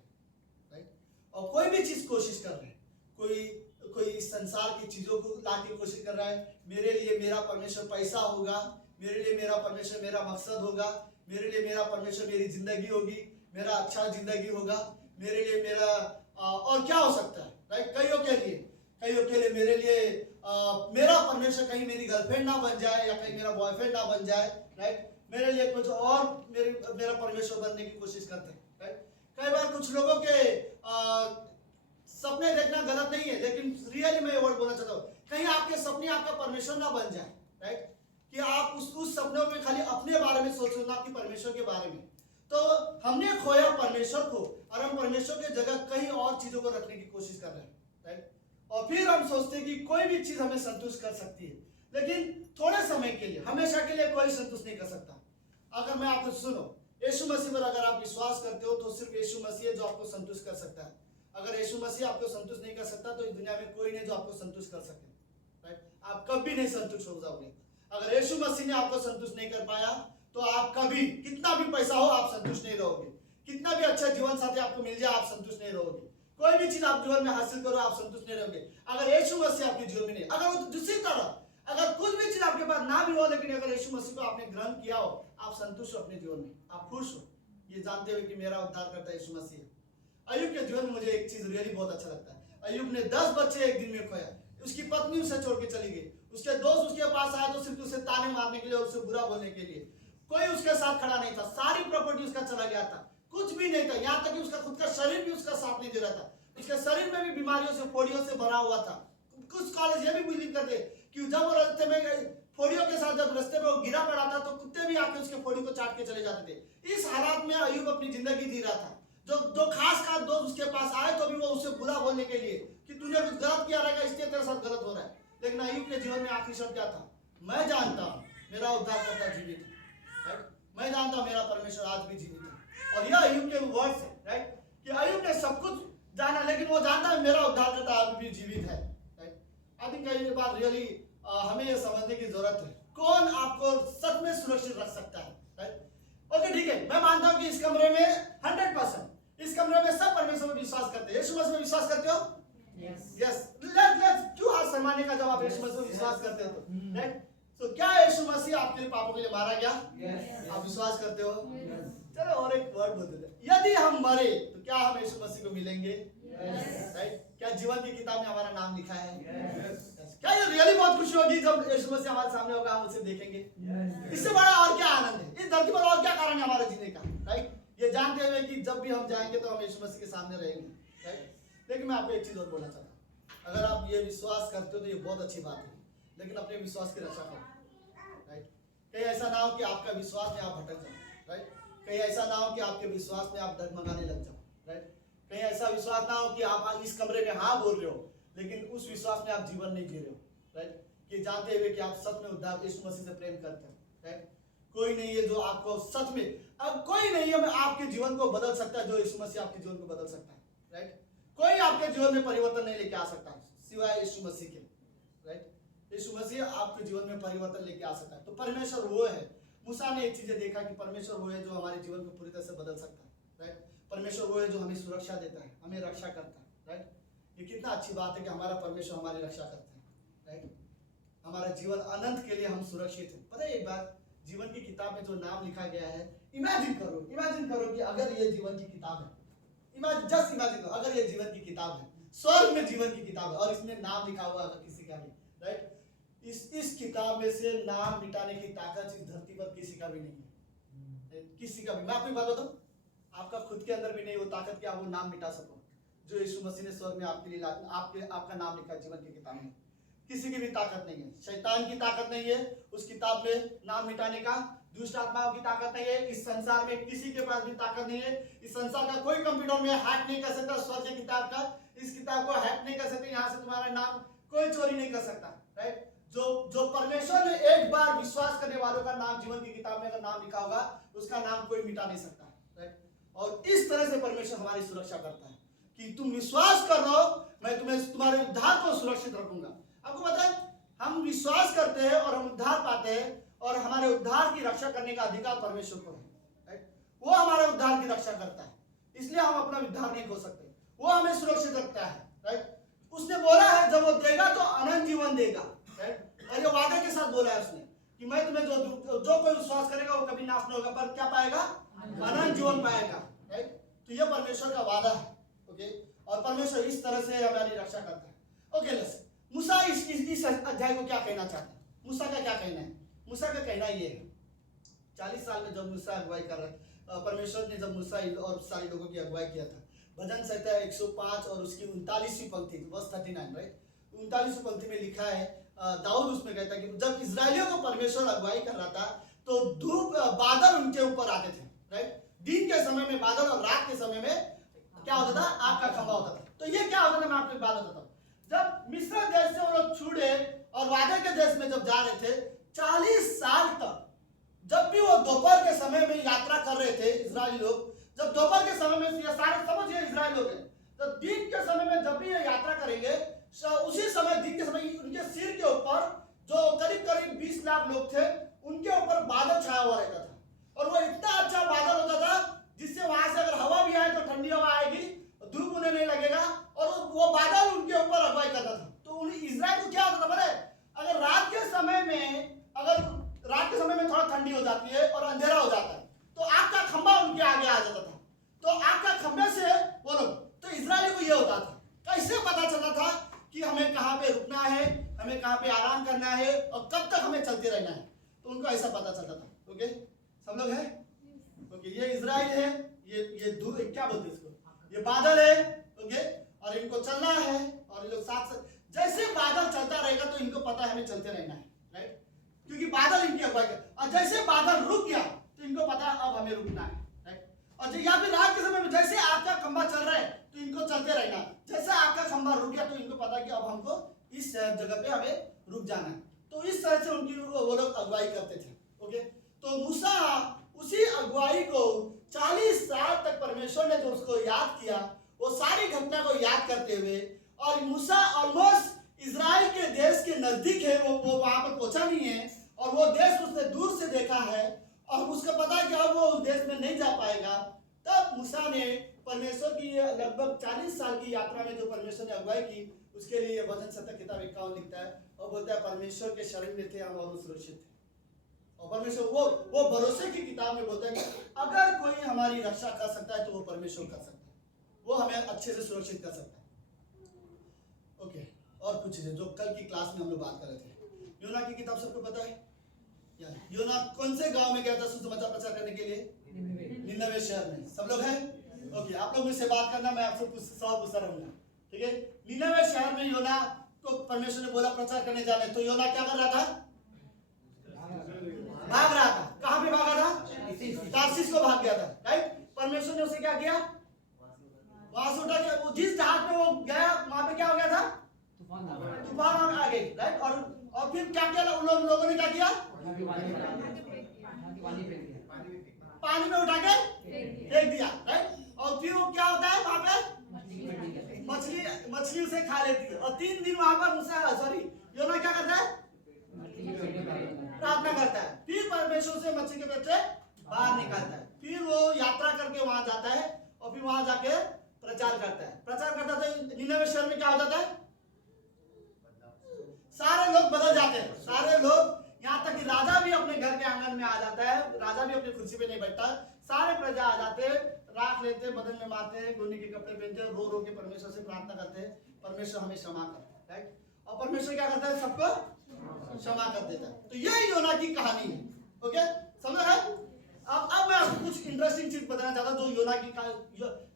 राइट, और कोई भी चीज कोशिश कर रहे हैं, कोई इस संसार की चीजों को लाने की कोशिश कर रहा है। मेरे लिए मेरा परमेश्वर पैसा होगा, मेरे लिए मेरा परमेश्वर मेरा मकसद होगा, मेरे लिए मेरा परमेश्वर मेरी जिंदगी होगी, मेरा अच्छा जिंदगी होगा, मेरे लिए मेरा और क्या हो सकता है। राइट, कईयों के लिए मेरे लिए मेरा परमेश्वर कहीं मेरी गर्लफ्रेंड ना बन जाए या कहीं मेरा बॉयफ्रेंड ना बन जाए। राइट, मेरे लिए कुछ और मेरा परमेश्वर बनने की कोशिश करते हैं। राइट, कई बार कुछ लोगों के सपने देखना गलत नहीं है, लेकिन रियली मैं ये वर्ड बोलना चाहता हूँ, कहीं आपके सपने आपका परमेश्वर ना बन जाए। राइट, कि आप उस सपनों में खाली अपने बारे में सोच रहे हो, ना कि परमेश्वर के बारे में। तो हमने खोया परमेश्वर को और हम परमेश्वर के जगह कहीं और चीजों को रखने की कोशिश कर रहे हैं। राइट, और फिर हम सोचते हैं कि कोई भी चीज हमें संतुष्ट कर सकती है, लेकिन थोड़े समय के लिए, हमेशा के लिए कोई संतुष्ट नहीं कर सकता। अगर मैं आपको सुनो, यीशु मसीह पर अगर आप विश्वास करते हो तो सिर्फ यीशु मसीह है जो आपको संतुष्ट कर सकता है। अगर यीशु मसीह आपको संतुष्ट नहीं कर सकता तो इस दुनिया में कोई नहीं जो आपको संतुष्ट कर सके। राइट, आप कभी नहीं संतुष्ट हो जाओगे। अगर यीशु मसीह ने आपको संतुष्ट नहीं कर पाया तो आप कभी, कितना भी पैसा हो, आप संतुष्ट नहीं रहोगे। कितना भी अच्छा जीवन साथी आपको मिल जाए, आप संतुष्ट नहीं रहोगे। कोई भी चीज आप जीवन में हासिल करो, आप संतुष्ट नहीं रहोगे अगर यीशु मसीह आपके जीवन में नहीं। अगर वो दूसरी तरह अगर कुछ भी चीज आपके पास ना भी हो, लेकिन अगर यीशु मसीह को आपने ग्रहण किया हो, आप संतुष्ट हो अपने जीवन में, आप खुश हो, ये जानते हुए कि मेरा उद्धार करता है यीशु मसीह। अय्यूब के जीवन में मुझे एक चीज रियली बहुत अच्छा लगता है। अय्यूब ने 10 बच्चे एक दिन में खोया, उसकी पत्नी उसे छोड़ के चली गई, उसके दोस्त उसके पास आए तो सिर्फ उसे ताने मारने के लिए और उसे बुरा बोलने के लिए। कोई उसके साथ खड़ा नहीं था, सारी प्रॉपर्टी उसका चला गया था, कुछ भी नहीं था, यहाँ तक कि उसका खुद का शरीर भी उसका साथ नहीं दे रहा था, उसके शरीर में भी बीमारियों से, फोड़ियों से भरा हुआ था। कुछ कॉलेज ये भी बिलीव करते कि जब वो रास्ते में फोड़ियों के साथ जब रास्ते में वो गिरा पड़ा था तो कुत्ते भी आके उसके फोड़ी को चाट के चले जाते थे। इस हालात में अय्यूब अपनी जिंदगी जी रहा था। जो खास दोस्त उसके पास आए तो भी वो उसे बुरा बोलने के लिए कि तूने कुछ गलत किया रहेगा इसलिए तेरे साथ गलत हो रहा है। लेकिन अय्यूब के जीवन में आखिरी शब्द क्या था? मैं जानता हूँ मेरा उद्धारकर्ता जीवित है। मैं जानता हूँ मेरा परमेश्वर आज भी जीवित है। और यह अय्यूब के वर्ड्स है, राइट, कि अय्यूब ने सब कुछ जाना लेकिन वो जानता है मेरा उद्धारकर्ता आज भी जीवित है। आई थिंक ये बात रियली हमें ये समझने की जरूरत है, कौन आपको सच में सुरक्षित रख सकता है, राइट। ओके ठीक है, मैं मानता हूं कि इस कमरे में 100% इस कमरे में सब परमेश्वर में विश्वास करते हैं। यीशु मसीह में विश्वास करते हो? यस। लेट्स क्यों आज सम्मानने का जवाब यीशु मसीह में विश्वास करते हो तो, राइट। तो क्या यीशु मसीह आपके लिए पापों के लिए मारा गया? आप विश्वास करते हो? चलो और एक वर्ड बोल देते, यदि हम मरे तो क्या हम यीशु मसीह को मिलेंगे? राइट। क्या जीवन की किताब में हमारा नाम लिखा है? क्या ये रियली बहुत खुशी होगी जब यीशु मसीह हमारे सामने होगा, हम उसे देखेंगे। इससे बड़ा और क्या आनंद है इस धरती पर, और क्या कारण है हमारे जीने का, राइट। ये जानते हुए कि जब भी हम जाएंगे तो हम यीशु मसीह के सामने रहेंगे, राइट। लेकिन मैं आपको एक चीज और बोलना चाहता हूँ, अगर आप ये विश्वास करते हो तो ये बहुत अच्छी बात है, लेकिन अपने विश्वास की रक्षा करो, राइट। कहीं ऐसा ना हो कि आपका विश्वास में आप भटक जाओ, राइट। कहीं ऐसा ना हो कि आपके विश्वास में आप डगमगाने लग जाओ, राइट। कहीं ऐसा विश्वास ना हो कि आप इस कमरे में हाँ बोल रहे हो लेकिन उस विश्वास में आप जीवन नहीं जी रहे हो, राइट। ये जानते हुए कि आप सच में उद्धार यीशु मसीह से प्रेम करते हो, राइट। कोई नहीं है जो आपको सच में, अब कोई नहीं है आपके जीवन को बदल सकता है जो यीशु मसीह आपके जीवन को बदल सकता है, राइट। कोई आपके जीवन में परिवर्तन नहीं लेके आ सकता सिवाय यीशु मसीह के, राइट। यीशु मसीह आपके जीवन में परिवर्तन लेके आ सकता है। तो परमेश्वर वो है, मूसा ने एक चीजें देखा कि परमेश्वर वो है जो हमारे जीवन को पूरी तरह से बदल सकता है, राइट। परमेश्वर वो है जो हमें सुरक्षा देता है, हमें रक्षा करता है, राइट। ये कितना अच्छी बात है कि हमारा परमेश्वर हमारी रक्षा करता है, राइट। हमारा जीवन अनंत के लिए हम सुरक्षित हैं। पता है एक बात, जीवन की किताब में जो नाम लिखा गया है, इमेजिन करो कि अगर ये जीवन की किताब है, जस्ट इमेजिन करो अगर ये जीवन की किताब है, स्वर्ग में जीवन की किताब है और इसमें नाम लिखा हुआ है किसी का भी, राइट। इस किताब में से नाम मिटाने की ताकत इस धरती पर किसी का भी नहीं है, किसी का भी। मैं आपको बात बताऊं, आपका खुद के अंदर भी नहीं वो ताकत कि आप वो नाम मिटा सको जो यीशु मसीह ने स्वर्ग में आपके लिए आपका नाम लिखा है जीवन की किताब में। किसी की भी ताकत नहीं है, शैतान की ताकत नहीं है उस किताब में नाम मिटाने का, दुष्ट आत्माओं की ताकत नहीं है, इस संसार में किसी के पास भी ताकत नहीं है। इस संसार का कोई कंप्यूटर में हैक नहीं कर सकता स्वर्ग की किताब का, इस किताब को हैक नहीं कर सकते, यहाँ से तुम्हारा नाम कोई चोरी नहीं कर सकता, राइट। जो परमेश्वर ने एक बार विश्वास करने वालों का नाम जीवन की किताब में अगर नाम लिखा होगा उसका नाम कोई मिटा नहीं सकता, राइट। और इस तरह से परमेश्वर हमारी सुरक्षा करता है कि तुम विश्वास कर रहे हो, मैं तुम्हें तुम्हारे उद्धार को सुरक्षित रखूंगा। आपको पता है हम विश्वास करते हैं और हम उद्धार पाते हैं और हमारे उद्धार की रक्षा करने का अधिकार परमेश्वर को है, राइट। वो हमारे उद्धार की रक्षा करता है, इसलिए हम अपना उद्धार नहीं खो सकते, वो हमें सुरक्षित रखता है, राइट। उसने बोला है जब वो देगा तो अनंत जीवन देगा, राइट। और ये वादे के साथ बोला है उसने कि मैं तुम्हें जो कोई विश्वास करेगा वो कभी नाश नहीं होगा पर क्या पाएगा? अनंत जीवन पाएगा, राइट। तो ये परमेश्वर का वादा है, ओके। और परमेश्वर इस तरह से हमारी रक्षा करता है। ओके लेट्स, मूसा इस अध्याय को क्या कहना चाहता है? मूसा का क्या कहना है? मूसा का कहना ये है, 40 साल में जब मूसा अगुवाई कर रहा है, परमेश्वर ने जब मूसा और सारे लोगों की अगुवाई किया था, भजन संहिता 105 और उसकी 39वीं पंक्ति वर्स 39, राइट। 39वीं पंक्ति में लिखा है, दाऊद उसमें कहता है कि जब इजरायलियों को परमेश्वर अगुवाई कर रहा था तो धूप बादल उनके ऊपर आते थे, राइट। दिन के समय में बादल और रात के समय में क्या होता था? आग का खंभा होता था। तो ये क्या होता था मैं आपको एक बात बताता हूँ, जब मिस्र देश से वो लोग छूटे और वादे के देश में जब जा रहे थे 40 साल तक, जब भी वो दोपहर के समय में यात्रा कर रहे थे इजरायली लोग, जब दोपहर के समय में ये सारे समझिए इजराइल लोग हैं, तो दिन के समय में जब भी ये यात्रा करेंगे उसी समय दिन के समय उनके सिर के ऊपर जो करीब करीब 20 लाख लोग थे उनके ऊपर बादल छाया हुआ रहता था। और वो इतना अच्छा बादल होता था जिससे वहां से अगर हवा भी आए तो ठंडी हवा आएगी, धूप उन्हें नहीं लगेगा, और वो बादल उनके ऊपर अगुवाई करता था। तो उन्हें इजराइल को क्या होता था पता है, अगर रात के समय में थोड़ा ठंडी हो जाती है और अंधेरा हो जाता है, तो आग का खंभा उनके आगे आ जाता था, तो आग का खंभे से वो लोग, तो इजराइली को ये होता था, कैसे पता चलता था कि हमें कहाँ पे रुकना है, हमें कहाँ पे आराम करना है और कब तक हमें चलते रहना है, तो उनको ऐसा पता चलता था। ओके, सब लोग हैं? ओके, ये इजराइल है, ये क्या बोलते हैं इसको, ये बादल है। ओके, और इनको चलना है, और ये लोग साथ जैसे बादल चलता रहेगा तो इनको पता है हमें चलते रहना है, राइट, क्योंकि बादल इनकी अगुवाई कर, और जैसे बादल रुक गया तो इनको पता अब हमें रुकना है, राइट। और या फिर रात के समय में जैसे आग का खंभा चल रहा है तो इनको चलते रहना, जैसे आग का खंभा रुक गया तो इनको पता है कि अब हमको इस जगह पे हमें रुक जाना है। तो इस तरह से उनकी वो लोग अगुवाई करते थे। ओके, तो मूसा उसी अगुवाई को 40 साल तक परमेश्वर ने जो उसको याद किया, वो सारी घटना को याद करते हुए, और मूसा ऑलमोस्ट इजराइल के देश के नजदीक है, वो वहां पर पहुंचा नहीं है, और वो देश उसने दूर से देखा है, और उसको पता है कि अब वो उस देश में नहीं जा पाएगा। तब मूसा ने परमेश्वर की लगभग 40 साल की यात्रा में जो परमेश्वर ने अगुवाई की, उसके लिए भजन 70 किताब 51 लिखता है और बोलता है परमेश्वर के शरण में थे हम और वो सुरक्षित थे। और परमेश्वर वो भरोसे की किताब में बोलता है कि अगर कोई हमारी रक्षा कर सकता है तो वो परमेश्वर कर सकता है, वो हमें अच्छे से सुरक्षित कर सकता है। ओके, और कुछ चीजें जो कल की क्लास में हम लोग बात कर रहे थे, योना की किताब सबको पता है? योना कौन से गांव में गया था सुसमाचार प्रचार करने के लिए? निनवे शहर में। सब लोग हैं? ओके, आप लोग मुझसे बात करना, मैं आपसे कुछ सवाल पूछता रहूंगा, ठीक है। निनवे शहर में योना को परमेश्वर ने बोला प्रचार करने जाने, तो योना क्या कर रहा था? भाग रहा था। कहां पे भागा था? तार्शीश को भाग गया था, राइट। परमेश्वर ने उसे क्या किया? वहां से उठा के जिस जहाज में वो गया वहां पे क्या हो गया था? तूफान आ गई, राइट। और फिर क्या किया उन लोगों ने क्या किया? पानी में उठा के फेंक दिया, राइट। और फिर वो क्या होता है वहां पे? मछली उसे खा लेती है। और 3 दिन वहां पर योना क्या करता है? प्रार्थना करता है। फिर परमेश्वर से मछली के पेट से बाहर निकालता है। फिर वो यात्रा करके वहां जाता है और फिर वहां जाके प्रचार करता है। प्रचार करता था। निनवे शहर में क्या हो जाता है? सारे लोग बदल जाते हैं, सारे लोग, यहाँ तक कि राजा भी अपने घर के आंगन में आ जाता है, राजा भी अपनी कुर्सी पे नहीं बैठता, सारे प्रजा आ जाते हैं, राख लेते, बदन में मारते हैं, गोनी के कपड़े पहनते हैं, रो रो के परमेश्वर से प्रार्थना करते हैं, परमेश्वर हमें क्षमा कर, राइट। और परमेश्वर क्या करता है? सबको क्षमा कर देता है। तो यही योना की कहानी है। ओके, समझ है? अब मैं आपको कुछ इंटरेस्टिंग चीज बताना चाहता हूँ जो योना की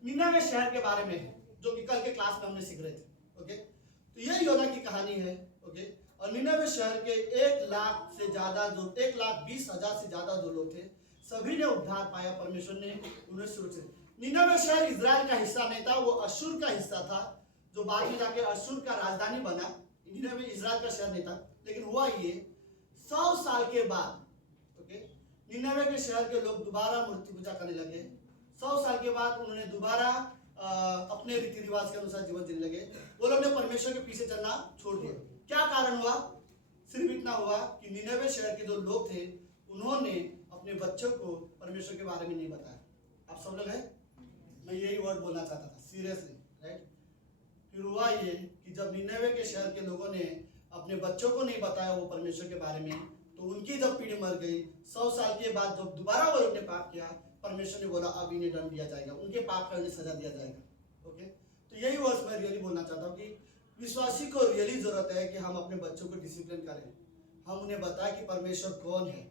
निनवे शहर के बारे में है, जो कि कल के क्लास में हमने सीख रहे थे। ओके, तो ये योना की कहानी है। ओके, और निनवे शहर के 1,20,000 से ज्यादा जो लोग थे, सभी ने उद्धार पाया। परमेश्वर ने उन्हें सुरक्षित। निनवे शहर इजराइल का हिस्सा नहीं था, वो अशूर का हिस्सा था, जो बाद में जाके अशूर का राजधानी बना। निनवे इजराइल का शहर नहीं था, लेकिन हुआ ये 100 साल के बाद, ओके, निनवे के शहर के लोग दोबारा मूर्ति पूजा करने लगे। 100 साल के बाद उन्होंने दोबारा अपने रीति रिवाज के अनुसार जीवन जीने लगे। वो लोग ने परमेश्वर के पीछे चलना छोड़ दिया। क्या कारण हुआ? सिर्फ इतना हुआ कि निनवे शहर के जो लोग थे, उन्होंने अपने बच्चों को परमेश्वर के बारे में नहीं बताया। आप सब लोग हैं? मैं यही वर्ड बोलना चाहता था, सीरियसली, राइट। फिर हुआ ये कि जब निनवे के शहर के लोगों ने अपने बच्चों को नहीं बताया वो परमेश्वर के बारे में, तो उनकी जब पीढ़ी मर गई, 100 साल के बाद जब दोबारा वो लोग ने पाप किया, परमेश्वर ने बोला अब इन्हें दंड दिया जाएगा, उनके पाप का इन्हें सजा दिया जाएगा। ओके, तो यही वर्ड्स मैं रियली बोलना चाहता हूँ कि विश्वासी को रियली जरूरत है कि हम अपने बच्चों को डिसिप्लिन करें। हम उन्हें बताएं कि परमेश्वर कौन है,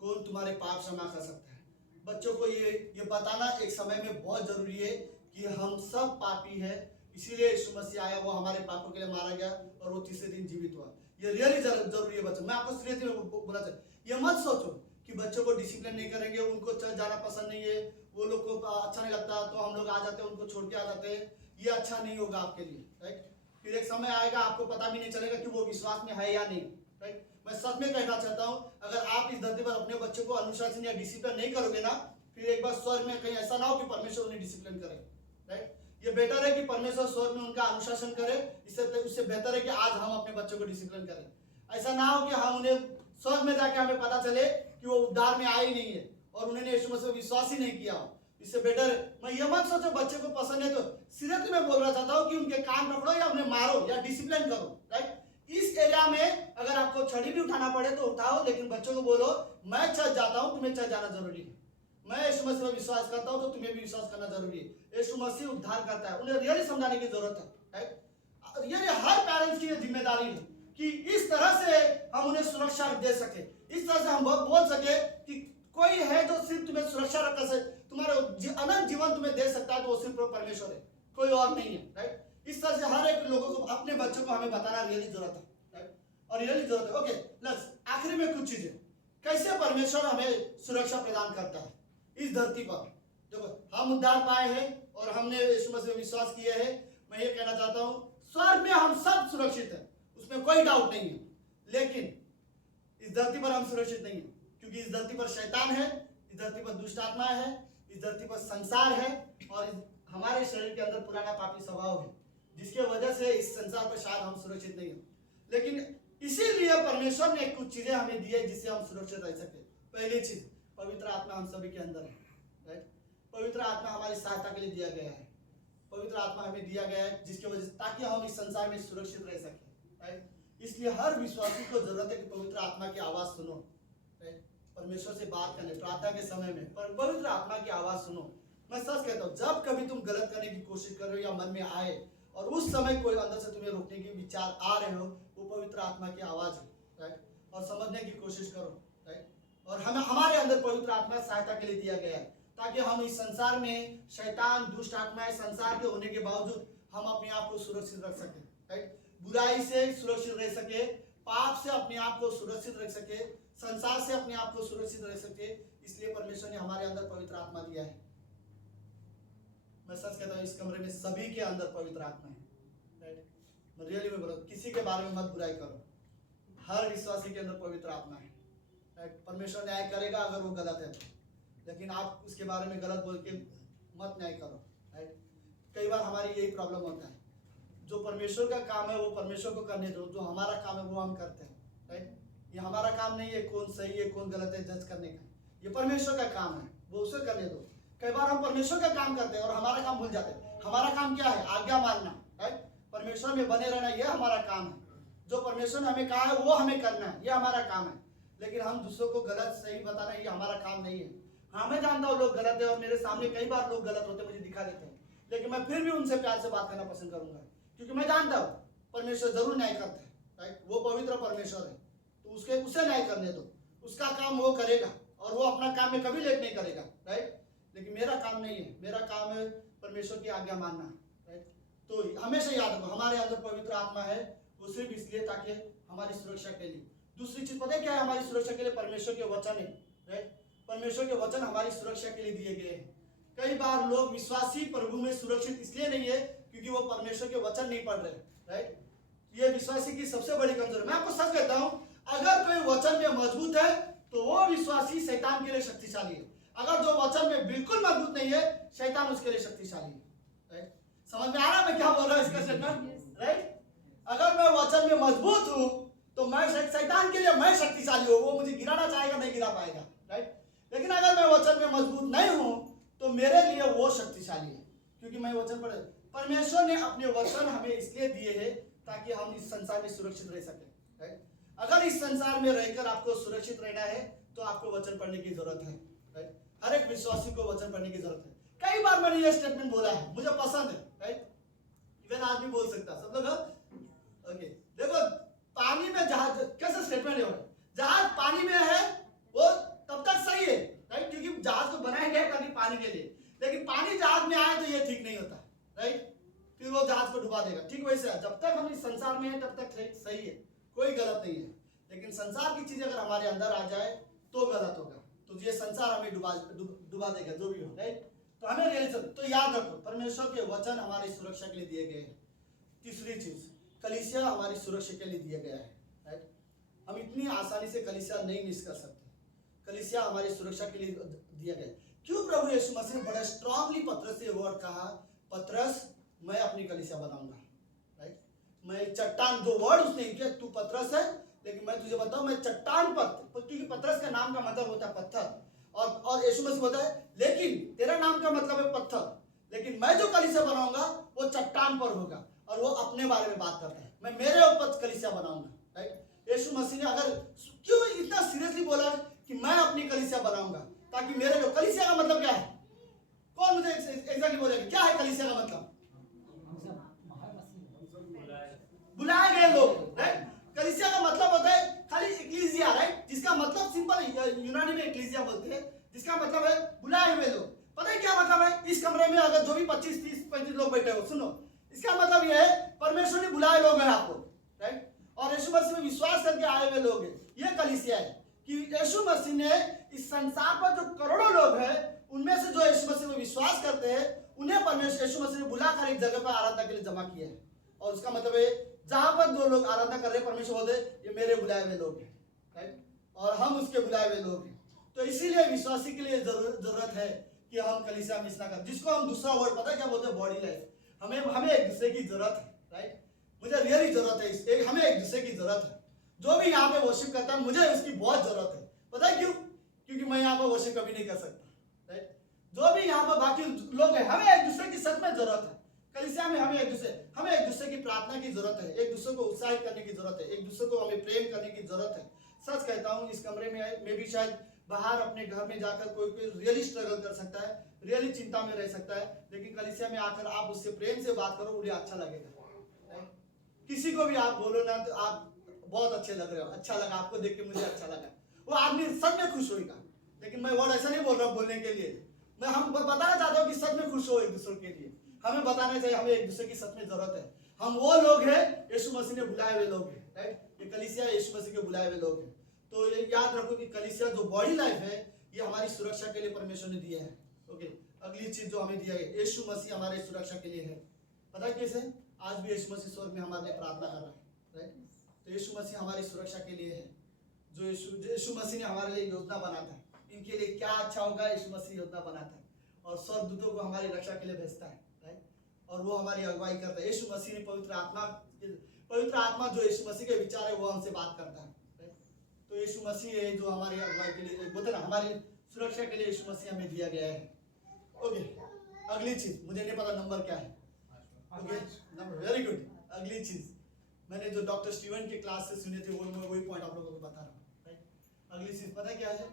कौन तुम्हारे पाप क्षमा कर सकता है। बच्चों को ये बताना एक समय में बहुत जरूरी है कि हम सब पापी है, इसीलिए यीशु मसीह आया, वो हमारे पापों के लिए मारा गया और वो तीसरे दिन जीवित हुआ। ये रियली जरूरी है बच्चों। मैं आपको सीरियसली बोला चाहता, ये मत सोचो कि बच्चों को डिसिप्लिन नहीं करेंगे, उनको चल जाना पसंद नहीं है, वो लोग को अच्छा नहीं लगता तो हम लोग आ जाते हैं, उनको छोड़ के आ जाते हैं, ये अच्छा नहीं होगा आपके लिए, राइट। फिर एक समय आएगा आपको पता भी नहीं चलेगा कि वो विश्वास में है या नहीं, राइट। मैं सच में कहना चाहता हूँ, अगर आप इस धरती पर अपने बच्चों को अनुशासन या डिसिप्लिन नहीं करोगे ना, फिर एक बार स्वर्ग में कहीं ऐसा ना हो कि परमेश्वर उन्हें डिसिप्लिन करे, राइट। ये बेटर है कि परमेश्वर स्वर्ग में उनका अनुशासन करे, उससे बेहतर है कि आज हम अपने बच्चों को डिसिप्लिन करें। ऐसा ना हो कि हम उन्हें स्वर्ग में जाके हमें पता चले कि वो उद्धार में आए ही नहीं है और उन्होंने यीशु मसीह में विश्वास ही नहीं किया हो। इससे बेटर है। मैं ये मत सोचो बच्चे को पसंद है तो सीरियसली मैं बोलना चाहता हूँ कि उनके कान पकड़ो या उन्हें मारो या डिसिप्लिन करो, राइट। इस एरिया में अगर आपको छड़ी भी उठाना पड़े तो उठाओ, लेकिन बच्चों को बोलो मैं चल जाता हूँ, तुम्हें चल जाना जरूरी है। मैं यीशु मसीह में विश्वास करता हूँ तो तुम्हें भी विश्वास करना जरूरी है। यीशु मसीह उद्धार करता है, उन्हें रियली समझाने की जरूरत है, राइट। ये हर पेरेंट्स की जिम्मेदारी है कि इस तरह से हम उन्हें सुरक्षा दे सके, इस तरह से हम बोल सके कि कोई है जो सिर्फ तुम्हें सुरक्षा रख सके, तुम्हारे अनंत जीवन तुम्हें दे सकता है तो वो सिर्फ परमेश्वर है, कोई और नहीं है, राइट। इस तरह से हर एक लोगों को अपने बच्चों को हमें बताना रियली जरूरत है, राइट, और रियली जरूरत है। ओके, प्लस आखिरी में कुछ चीजें कैसे परमेश्वर हमें सुरक्षा प्रदान करता है इस धरती पर। देखो हम उद्धार पाए हैं और हमने यीशु मसीह में विश्वास किया है। मैं ये कहना चाहता हूँ स्वर्ग में हम सब सुरक्षित है, उसमें कोई डाउट नहीं है, लेकिन इस धरती पर हम सुरक्षित नहीं है, क्योंकि इस धरती पर शैतान है, इस धरती पर दुष्ट आत्मा है, इस धरती पर संसार है और हमारे शरीर के अंदर पुराना पापी स्वभाव है, जिसके वजह से इस संसार पर शायद हम सुरक्षित नहीं है। लेकिन इसीलिए परमेश्वर ने कुछ चीजें हमें दी है जिससे हम सुरक्षित रह सके। पहली चीज पवित्र आत्मा हम सभी के अंदर है, राइट। पवित्र आत्मा हमारी सहायता के लिए दिया गया है, पवित्र आत्मा हमें दिया गया है जिसकी वजह से ताकि हम इस संसार में सुरक्षित रह सके, राइट। इसलिए हर विश्वासी को जरूरत है कि पवित्र आत्मा की आवाज सुनो, राइट। परमेश्वर से बात करने प्रार्थना के समय में पवित्र आत्मा की आवाज सुनो। मैं सच कहता हूँ जब कभी तुम गलत करने की कोशिश कर रहे हो या मन में आए और उस समय कोई अंदर से तुम्हें रोकने के विचार आ रहे हो, वो पवित्र आत्मा की आवाज है, राइट। और समझने की कोशिश करो, राइट। और हमारे अंदर पवित्र आत्मा सहायता के लिए दिया गया है ताकि हम इस संसार में शैतान दुष्ट आत्माएं संसार के होने के बावजूद हम अपने आप को सुरक्षित रख सके, राइट। बुराई से सुरक्षित रह सके, पाप से अपने आप को सुरक्षित रख सके, संसार से अपने आप को सुरक्षित रह सके। इसलिए परमेश्वर ने हमारे अंदर पवित्र आत्मा दिया है। मैं सच कहता हूँ इस कमरे में सभी के अंदर पवित्र आत्मा है, राइट। मैं रियली में बोला किसी के बारे में मत बुराई करो, हर विश्वासी के अंदर पवित्र आत्मा है, राइट। परमेश्वर न्याय करेगा अगर वो गलत है तो, लेकिन आप उसके बारे में गलत बोल के मत न्याय करो, राइट। कई बार हमारी यही प्रॉब्लम होता है, जो परमेश्वर का काम है वो परमेश्वर को करने दो, जो हमारा काम है वो हम करते हैं, राइट। ये हमारा काम नहीं है कौन सही है कौन गलत है जज करने का, ये परमेश्वर का काम है, वो उसे करने दो। कई बार हम परमेश्वर का काम करते हैं और हमारा काम भूल जाते हैं। हमारा काम क्या है? आज्ञा मानना, राइट। परमेश्वर में बने रहना, ये हमारा काम है। जो परमेश्वर ने हमें कहा है वो हमें करना है, ये हमारा काम है। लेकिन हम दूसरों को गलत सही बताना ये हमारा काम नहीं है। हाँ मैं जानता हूँ लोग गलत है और मेरे सामने कई बार लोग गलत होते मुझे दिखा देते हैं, लेकिन मैं फिर भी उनसे प्यार से बात करना पसंद करूंगा, क्योंकि मैं जानता हूँ परमेश्वर जरूर न्याय करता है, राइट। वो पवित्र परमेश्वर है तो उसे न्याय करने दो, उसका काम वो करेगा और वो अपना काम में कभी लेट नहीं करेगा, राइट। लेकिन मेरा काम नहीं है, मेरा काम है परमेश्वर की आज्ञा मानना, राइट। तो हमेशा याद रखो हमारे अंदर पवित्र आत्मा है, वो सिर्फ इसलिए ताकि हमारी सुरक्षा के लिए। दूसरी चीज पता है क्या है हमारी सुरक्षा के लिए? परमेश्वर के वचन है, राइट। परमेश्वर के वचन हमारी सुरक्षा के लिए दिए गए हैं। कई बार लोग विश्वासी प्रभु में सुरक्षित इसलिए नहीं है क्योंकि वो परमेश्वर के वचन नहीं पढ़ रहे, राइट। ये विश्वासी की सबसे बड़ी कमजोरी। मैं आपको सच कहता हूँ अगर कोई वचन में मजबूत है तो वो विश्वासी शैतान के लिए शक्तिशाली है। अगर जो वचन में बिल्कुल मजबूत नहीं है शैतान उसके लिए शक्तिशाली है, राइट। समझ में आ रहा है मैं क्या बोल रहा हूँ इसका स्टेटमेंट, राइट। अगर मैं वचन में मजबूत हूँ तो मैं शैतान के लिए मैं शक्तिशाली हूँ, वो मुझे गिराना चाहेगा नहीं गिरा पाएगा, राइट। लेकिन अगर मैं वचन में मजबूत नहीं हूँ तो मेरे लिए वो शक्तिशाली है, क्योंकि मैं वचन पढ़। परमेश्वर ने अपने वचन हमें इसलिए दिए हैं ताकि हम इस संसार में सुरक्षित रह सके, राइट। अगर इस संसार में रहकर आपको सुरक्षित रहना है तो आपको वचन पढ़ने की जरूरत है, राइट। हर एक विश्वासी को वचन पढ़ने की जरूरत है। कई बार मैंने ये स्टेटमेंट बोला है, मुझे पसंद है, राइट। इवन आज भी बोल सकता सब लोग। ओके देखो पानी में जहाज कैसे स्टेटमेंट है, जहाज पानी में है वो तब तक सही है, राइट, क्योंकि जहाज को बनाया गया है पानी के लिए। लेकिन पानी जहाज में आए तो ये ठीक नहीं होता, राइट, फिर वो जहाज को डुबा देगा। ठीक वैसे जब तक हम इस संसार में हैं तब तक सही है, कोई गलत नहीं है। लेकिन संसार की चीज अगर हमारे अंदर आ जाए तो गलत होगा, तो ये संसार हमें डुबा देगा जो भी हो, राइट। तो हमें रियलाइज तो याद रखो परमेश्वर के वचन हमारी सुरक्षा के लिए दिए गए हैं। तीसरी चीज कलीसिया हमारी सुरक्षा के लिए दिया गया है, राइट। हम इतनी आसानी से कलीसिया नहीं मिस कर सकते। कलीसिया हमारी सुरक्षा के लिए दिया गया। क्यों प्रभु यीशु मसीह ने बड़ा स्ट्रांगली पतरस से वर्ड कहा, पतरस मैं अपनी कलीसिया बनाऊंगा, राइट। मैं चट्टान, जो वर्ड उसने किया, तू पतरस है लेकिन मैं तुझे बताऊं मैं चट्टान पर, क्योंकि पतरस का नाम का मतलब होता है पत्थर। और यीशु मसीह बोलता है लेकिन तेरा नाम का मतलब है पत्थर, लेकिन मैं जो कलीसिया बनाऊंगा वो चट्टान पर होगा। और वो अपने बारे में बात करता है, मैं मेरे ऊपर कलीसिया बनाऊंगा, राइट। यीशु मसीह ने अगर क्यों इतना सीरियसली बोला कि मैं अपनी कलीसिया बनाऊंगा, ताकि मेरे जो कलीसिया का मतलब क्या है, कौन मुझे एग्जैक्टली बोलेगा क्या है कलीसिया का मतलब? बुलाए गए लोग, राइट। कलीसिया का मतलब होता है खाली इक्लीसिया, राइट, जिसका मतलब सिंपल यूनानी में इक्लीसिया बोलते हैं, जिसका मतलब है बुलाए हुए लोग। पता है क्या मतलब है? इस कमरे में अगर जो भी 25, 30, 35 लोग बैठे हो, सुनो, इसका मतलब यह है परमेश्वर ने बुलाए लोग हैं आपको, राइट। और यीशु मसीह में विश्वास करके आए हुए लोग हैं। ये कलीसिया है कि यीशु मसीह ने इस संसार पर जो करोड़ों लोग हैं, उनमें से जो यीशु मसीह में विश्वास करते हैं, उन्हें परमेश्वर यीशु मसीह ने बुलाकर एक जगह पर आराधना के लिए जमा किया है। और उसका मतलब है जहां पर जो लोग आराधना कर रहे हैं, परमेश्वर बोलते हैं ये मेरे बुलाए हुए लोग हैं, राइट, और हम उसके बुलाए हुए लोग हैं। तो इसीलिए विश्वासी के लिए जरूरत है कि हम कलीसिया मिस ना करें, जिसको हम दूसरा वर्ड पता है क्या बोलते हैं, बॉडी लाइफ। हमें एक दूसरे की जरूरत है, राइट। मुझे रियली जरूरत है, हमें एक दूसरे की जरूरत है। जो भी यहाँ पे वर्शिप करता है मुझे उसकी बहुत जरूरत है। पता है क्यों? क्योंकि मैं यहाँ पर वर्शिप कभी नहीं कर सकता, राइट। जो भी यहाँ पर बाकी लोग हैं, हमें एक दूसरे की सच में जरूरत है। कलीसिया में हमें एक दूसरे की प्रार्थना की जरूरत है, एक दूसरे को उत्साहित करने की जरूरत है, एक दूसरे को हमें प्रेम करने की जरूरत है। सच कहता हूँ, इस कमरे में भी शायद बाहर अपने घर में जाकर कोई रियली स्ट्रगल कर सकता है, रियली चिंता में रह सकता है, लेकिन कलीसिया में आकर आप उससे प्रेम से बात करो, उन्हें अच्छा लगेगा। किसी को भी आप बोलो ना तो आप बहुत अच्छे लग रहे हो, अच्छा लगा, आपको देख के मुझे अच्छा लगा, वो आदमी सच में खुश होगा। लेकिन मैं वर्ड ऐसा नहीं बोल रहा हूँ बोलने के लिए, मैं हम बताना चाहता हूँ कि सच में खुश हो एक दूसरे के लिए। हमें बताना चाहिए हमें एक दूसरे की सच में जरूरत है। हम वो लोग हैं यीशु मसीह ने बुलाए हुए लोग हैं, राइट। ये कलीसिया यीशु मसीह के बुलाए हुए लोग हैं। तो ये याद रखो कि कलीसिया जो बॉडी लाइफ है, ये हमारी सुरक्षा के लिए परमेश्वर ने दिया है। ओके, अगली चीज जो हमें दिया है, यीशु मसीह हमारे सुरक्षा के लिए है। पता है कैसे? आज भी यीशु मसीह स्वर्ग में हमारे लिए प्रार्थना कर रहा है, राइट। तो यीशु मसीह हमारी सुरक्षा के लिए है। जो यीशु मसीह ने हमारे लिए योजना बनाता है, इनके लिए क्या अच्छा होगा, यीशु मसीह योजना बनाता है और स्वर्गदूतों को हमारी रक्षा के लिए भेजता है, राइट। और वो हमारी अगुवाई करता है। यीशु मसीह ने पवित्र आत्मा जो यीशु मसीह के विचार है वो हमसे बात करता है, राइट। तो यीशु मसीह है जो हमारी अगुवाई के लिए बोलते ना, हमारी सुरक्षा के लिए यीशु मसीह हमें दिया गया है। ओके, अगली चीज, मुझे नहीं पता नंबर क्या है। Okay, number, very good. अगली चीज मैंने जो डॉक्टर स्टीवन के क्लास से सुने थे, वो मैं वही पॉइंट आप लोगों को बता रहा हूँ, राइट। अगली चीज पता है क्या है?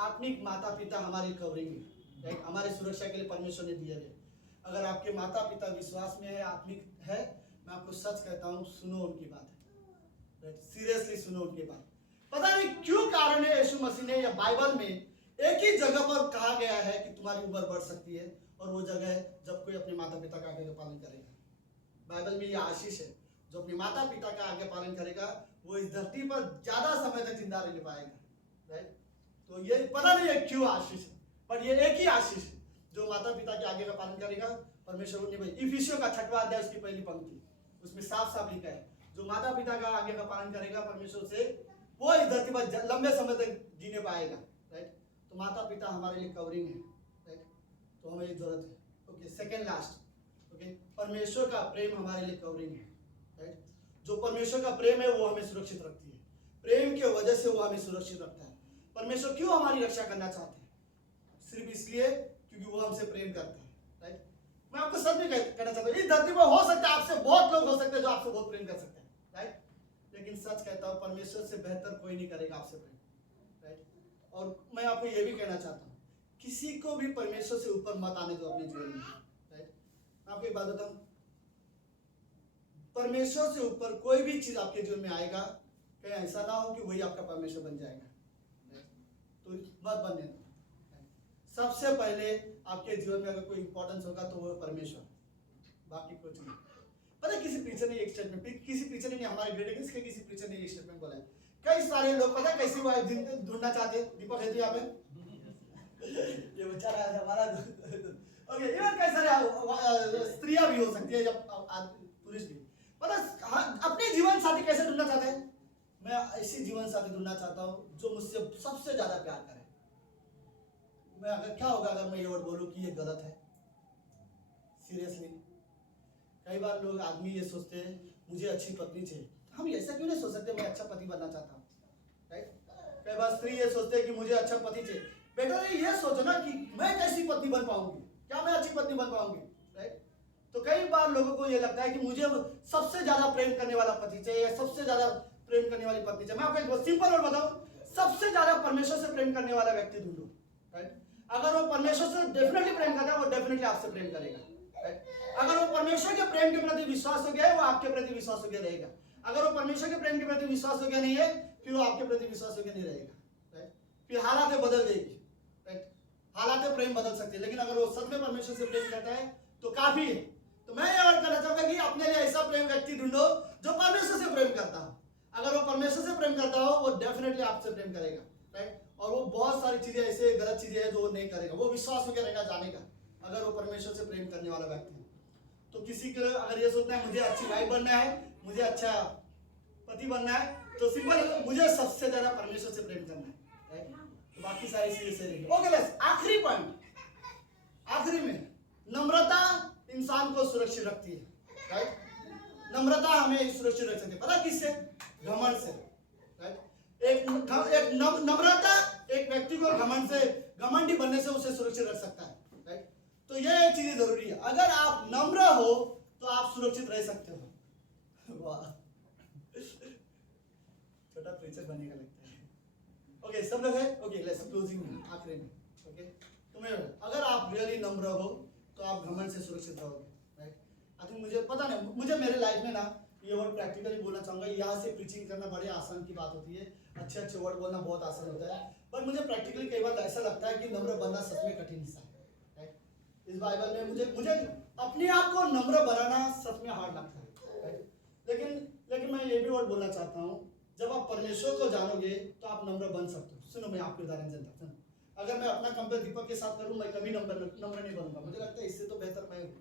आत्मिक माता पिता हमारी कवरिंग है, राइट। हमारे सुरक्षा के लिए परमेश्वर ने दिया है। अगर आपके माता पिता विश्वास में है, आत्मिक है, मैं आपको सच कहता हूँ, सुनो उनकी बात, राइट। सीरियसली सुनो उनकी बात। पता नहीं क्यों कारण है, यीशु मसीह ने या बाइबल में एक ही जगह पर कहा गया है कि तुम्हारी उम्र बढ़ सकती है, और वो जगह है जब कोई अपने माता पिता का आज्ञा का पालन करेगा। बाइबल में ये आशीष है, जो अपने माता पिता का आज्ञा पालन करेगा वो इस धरती पर ज्यादा समय तक जिंदा रह पाएगा, राइट। तो ये पता नहीं है क्यों आशीष है, पर ये एक ही आशीष है, जो माता पिता के आज्ञा का पालन करेगा परमेश्वर ने। भाई इफिसियों का 6वां अध्याय उसकी पहली पंक्ति, उसमें साफ साफ लिखा है, जो माता पिता का आज्ञा का पालन करेगा परमेश्वर से, वो इस धरती पर लंबे समय तक जीने पाएगा, राइट। तो माता पिता हमारे लिए कवरिंग है, राइट। तो हमें जरूरत है। ओके, सेकेंड लास्ट, ओके, परमेश्वर का प्रेम हमारे लिए कवरिंग है, राइट। जो परमेश्वर का प्रेम है वो हमें सुरक्षित रखती है। प्रेम के वजह से वो हमें सुरक्षित रखता है। परमेश्वर क्यों हमारी रक्षा करना चाहते हैं? सिर्फ इसलिए क्योंकि वो हमसे प्रेम करता है, राइट। मैं आपको सच में कहना चाहता हूँ, इस धरती पर हो सकता है आपसे बहुत लोग हो सकते हैं जो आपसे बहुत प्रेम कर सकते हैं, राइट। लेकिन सच कहता हूँ, परमेश्वर से बेहतर कोई नहीं करेगा आपसे प्रेम, राइट। और मैं आपको ये भी कहना चाहता हूँ, किसी को भी परमेश्वर से ऊपर मत आने दो अपने जीवन में, राइट। मैं आपको एक बात बताऊँ, परमेश्वर से ऊपर कोई भी चीज आपके जीवन में आएगा, कहीं ऐसा ना हो कि वही आपका परमेश्वर बन जाएगा, तो मत बनने दो। सबसे पहले आपके जीवन में अगर कोई इंपॉर्टेंस होगा तो वो परमेश्वर, बाकी कुछ नहीं। पता किसी प्रीचर ने एक स्टेटमेंट, किसी प्रीचर ने, हमारे ग्रेड के किसी प्रीचर ने एक स्टेटमेंट बोला है, कई सारे लोग पता कैसी वाइफ ढूंढना चाहते हैं। दीपक है तो यहाँ पे ये बेचारा है हमारा। ओके, इवन कई सारे स्त्रियां भी हो सकती है, जब पुरुष भी। पता अपने जीवन साथी कैसे ढूंढना चाहते हैं? मैं ऐसी जीवन साथी ढूंढना चाहता हूँ जो मुझसे सबसे ज्यादा प्यार करे। मैं अगर क्या होगा अगर मैं ये वर्ड बोलूं कि ये गलत है? सीरियसली, कई बार लोग आदमी ये सोचते हैं मुझे अच्छी पत्नी चाहिए। हम ऐसा क्यों नहीं सोच सकते मैं अच्छा पति बनना चाहता हूँ, राइट। कई बार स्त्री ये सोचते हैं कि मुझे अच्छा पति चाहिए। बेटर है ये सोचो ना कि मैं कैसी पत्नी बन पाऊंगी, क्या मैं अच्छी पत्नी बन पाऊंगी, राइट। तो कई बार लोगों को ये लगता है कि मुझे सबसे ज्यादा प्रेम करने वाला पति चाहिए या सबसे ज्यादा प्रेम करने वाली पत्नी चाहिए। मैं आपको एक सिंपल वर्ड बताऊं, सबसे ज्यादा परमेश्वर से प्रेम करने वाला व्यक्ति ढूंढो, राइट। अगर वो परमेश्वर से डेफिनेटली प्रेम करता है, वो डेफिनेटली आपसे प्रेम करेगा, राइट। अगर वो परमेश्वर के प्रेम के प्रति विश्वास हो गया है, वो आपके प्रति विश्वास हो गया रहेगा। अगर वो परमेश्वर के प्रेम के प्रति विश्वास हो गया नहीं है, फिर वो आपके प्रति विश्वास हो गया नहीं रहेगा, राइट। फिर हालातें बदल देगी, राइट। हालातें प्रेम बदल सकती है, लेकिन अगर वो सच में परमेश्वर से प्रेम करता है तो काफी है। तो मैं ये अर्ज करना चाहूंगा कि अपने लिए ऐसा प्रेम व्यक्ति ढूंढो जो परमेश्वर से प्रेम करता हो। अगर वो परमेश्वर से प्रेम करता हो, वो डेफिनेटली आपसे प्रेम करेगा, राइट। और वो बहुत सारी चीजें ऐसे गलत चीजें हैं जो वो नहीं करेगा, वो विश्वास हो गया रहेगा जाने का, अगर वो परमेश्वर से प्रेम करने वाला व्यक्ति है। तो किसी को अगर ये सोचना है मुझे अच्छी वाइफ बनना है, मुझे अच्छा पति बनना है, तो सिंपल मुझे सबसे ज्यादा परमेश्वर से प्रेम करना है, राइट। तो बाकी सारी चीजें सही। ओके बस आखिरी पॉइंट, आखिरी में नम्रता इंसान को सुरक्षित रखती है, राइट। नम्रता हमें सुरक्षित रख सकती है, पता किससे? घमंड से, राइट। एक नम्रता एक व्यक्ति को घमंडी बनने से उसे सुरक्षित रख सकता है, राइट। तो ये चीजें जरूरी है। अगर आप नम्र हो तो आप सुरक्षित रह सकते हो। वाह, छोटा प्रीचर बनेगा लगता है। ओके सब लोग है, ओके लेट्स क्लोजिंग आखिरी में, ओके। तुम्हें अगर आप रियली नम्र हो तो आप घमंड से सुरक्षित रहोगे, राइट। आई थिंक मुझे पता नहीं, मुझे मेरे लाइफ में ना ये वर्ड प्रैक्टिकली बोलना चाहूंगा। यहाँ से प्रीचिंग करना बड़ी आसान की बात होती है, अच्छे अच्छे वर्ड बोलना बहुत आसान होता है, पर मुझे प्रैक्टिकली कई बार ऐसा लगता है कि नम्र बनना सच में कठिन हिस्सा है, राइट। इस बाइबल में मुझे अपने आप को नम्र बनाना सच में हार्ड लगता है, राइट। लेकिन मैं ये भी वर्ड बोलना चाहता हूँ, जब आप परमेश्वर को जानोगे तो आप नम्र बन सकते हो। सुनो मैं आपको उदाहरण देता हूँ। अगर मैं अपना कंपेयर दीपक के साथ करूँ, मैं कभी नम्र नहीं बनूंगा। मुझे लगता है इससे तो बेहतर मैं हूँ,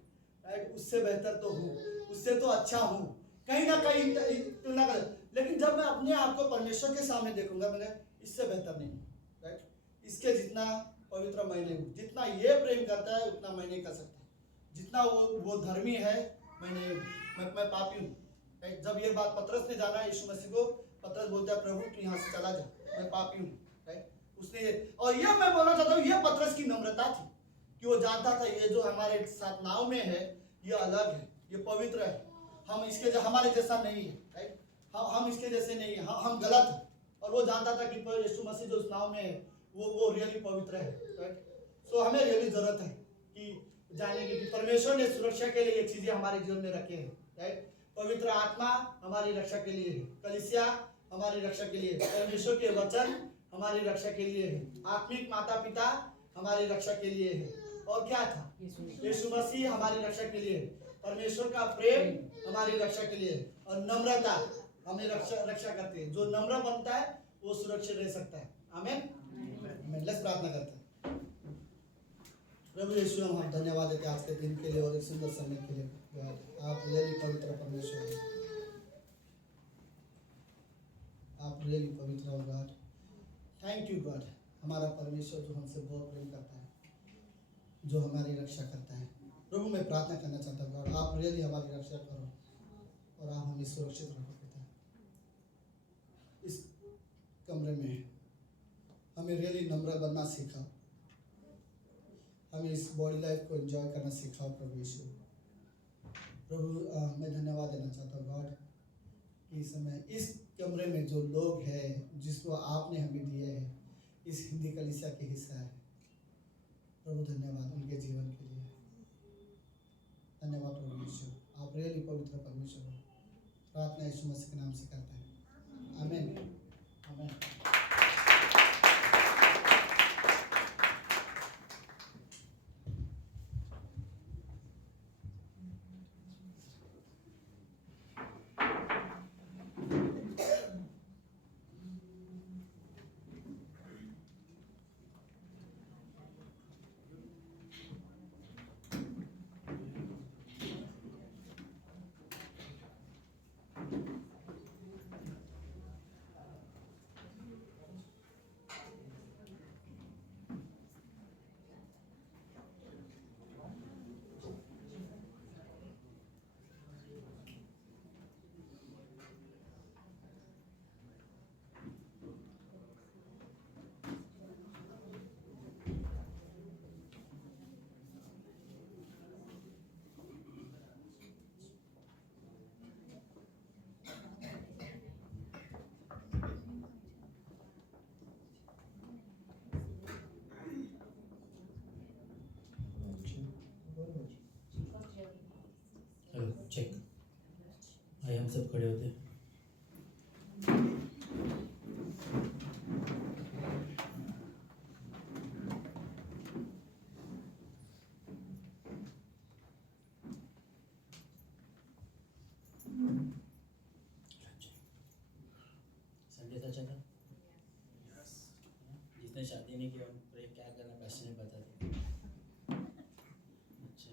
राइट। उससे बेहतर तो हूँ, उससे तो अच्छा हूँ, कहीं ना कहीं तुलना कर। लेकिन जब मैं अपने आप को परमेश्वर के सामने देखूंगा, मैंने इससे बेहतर नहीं, राइट। इसके जितना पवित्र मैं नहीं हूँ। जितना ये प्रेम करता है उतना मैं नहीं कर सकता, जितना वो धर्मी है मैं नहीं हूँ, मैं पापी हूँ, राइट। जब ये बात पतरस ने जाना यीशु मसीह को, पतरस बोलता है प्रभु तू यहाँ से चला जा, मैं पापी हूँ, राइट। उसने और ये मैं बोलना चाहता हूँ, ये पतरस की नम्रता थी कि वो जानता था ये जो हमारे साथ नाव में है ये अलग है, ये पवित्र है, हम इसके हमारे जैसा नहीं है, राइट। हम इसके जैसे नहीं है, हम गलत है। और वो जानता था कि यीशु मसीह जो उस नाव में है वो रियली पवित्र है, राइट। सो हमें रियली जरूरत है कि जानने की परमेश्वर ने सुरक्षा के लिए ये चीजें हमारे जीवन में रखे हैं, राइट। पवित्र आत्मा हमारी रक्षा के लिए है, कलीसिया हमारी रक्षा के लिए, परमेश्वर के वचन हमारी रक्षा के लिए है, आत्मिक माता पिता हमारी रक्षा के लिए है, और क्या था? यीशु मसीह हमारी रक्षा के लिए है, परमेश्वर का प्रेम हमारी रक्षा के लिए है, और नम्रता हमें रक्षा करती है। जो नम्र बनता है वो सुरक्षित रह सकता है। आमीन। लेट्स प्रार्थना करते हैं। प्रभु यीशु हम धन्यवाद देते हैं आज के दिन के लिए और एक सुंदर समय के लिए। आप रियली पवित्र परमेश्वर हैं, आप रियली पवित्र हो गॉड। थैंक यू गॉड, हमारा परमेश्वर जो हमसे बहुत प्रेम करता है, जो हमारी रक्षा करता है। प्रभु मैं प्रार्थना करना चाहता हूँ गॉड, आप रियली हमारी रक्षा करो और आप हमें सुरक्षित रखो पिता। इस कमरे में हमें रियली नम्र बनना सीखा, हमें इस बॉडी लाइफ को एंजॉय करना सिखाओ प्रभु यीशु। प्रभु मैं धन्यवाद देना चाहता हूँ गॉड कि इस समय इस कमरे में जो लोग हैं जिसको आपने हमें दिए हैं, इस हिंदी कलीसिया के हिस्सा है प्रभु, धन्यवाद उनके जीवन के लिए। धन्यवाद प्रभु यीशु, आप रियली पवित्र परमेश्वर हो। प्रार्थना यीशु मसीह के नाम से करते हैं, आमीन आमीन। चेक। आइए हम सब खड़े होते हैं। संडे था अच्छा था? जिसने शादी नहीं की हम प्रे क्या करना पैसे नहीं बता थे। अच्छा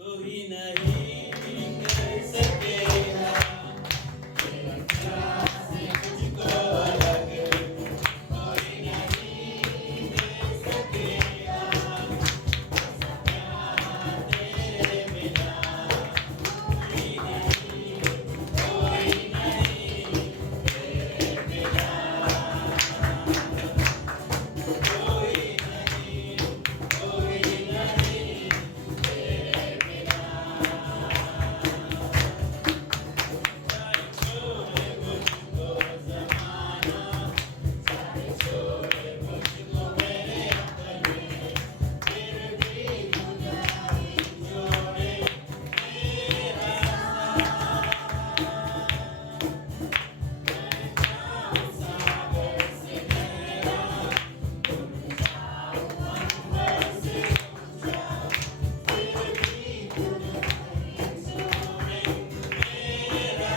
कोई नहीं कर सकेगा मुझको अलग, कोई नहीं कर सकेगा तेरे बिना, कोई नहीं तेरे बिना, कोई नहीं तेरे बिना। चाहे छोड़े मुझको ज़माना, चाहे छोड़े मुझको मेरे अपने, फिर भी खुदा ही जोड़े मेरा सागर से गहरा, अंबर से ऊंचा, फिर भी खुदा ही जोड़े मेरा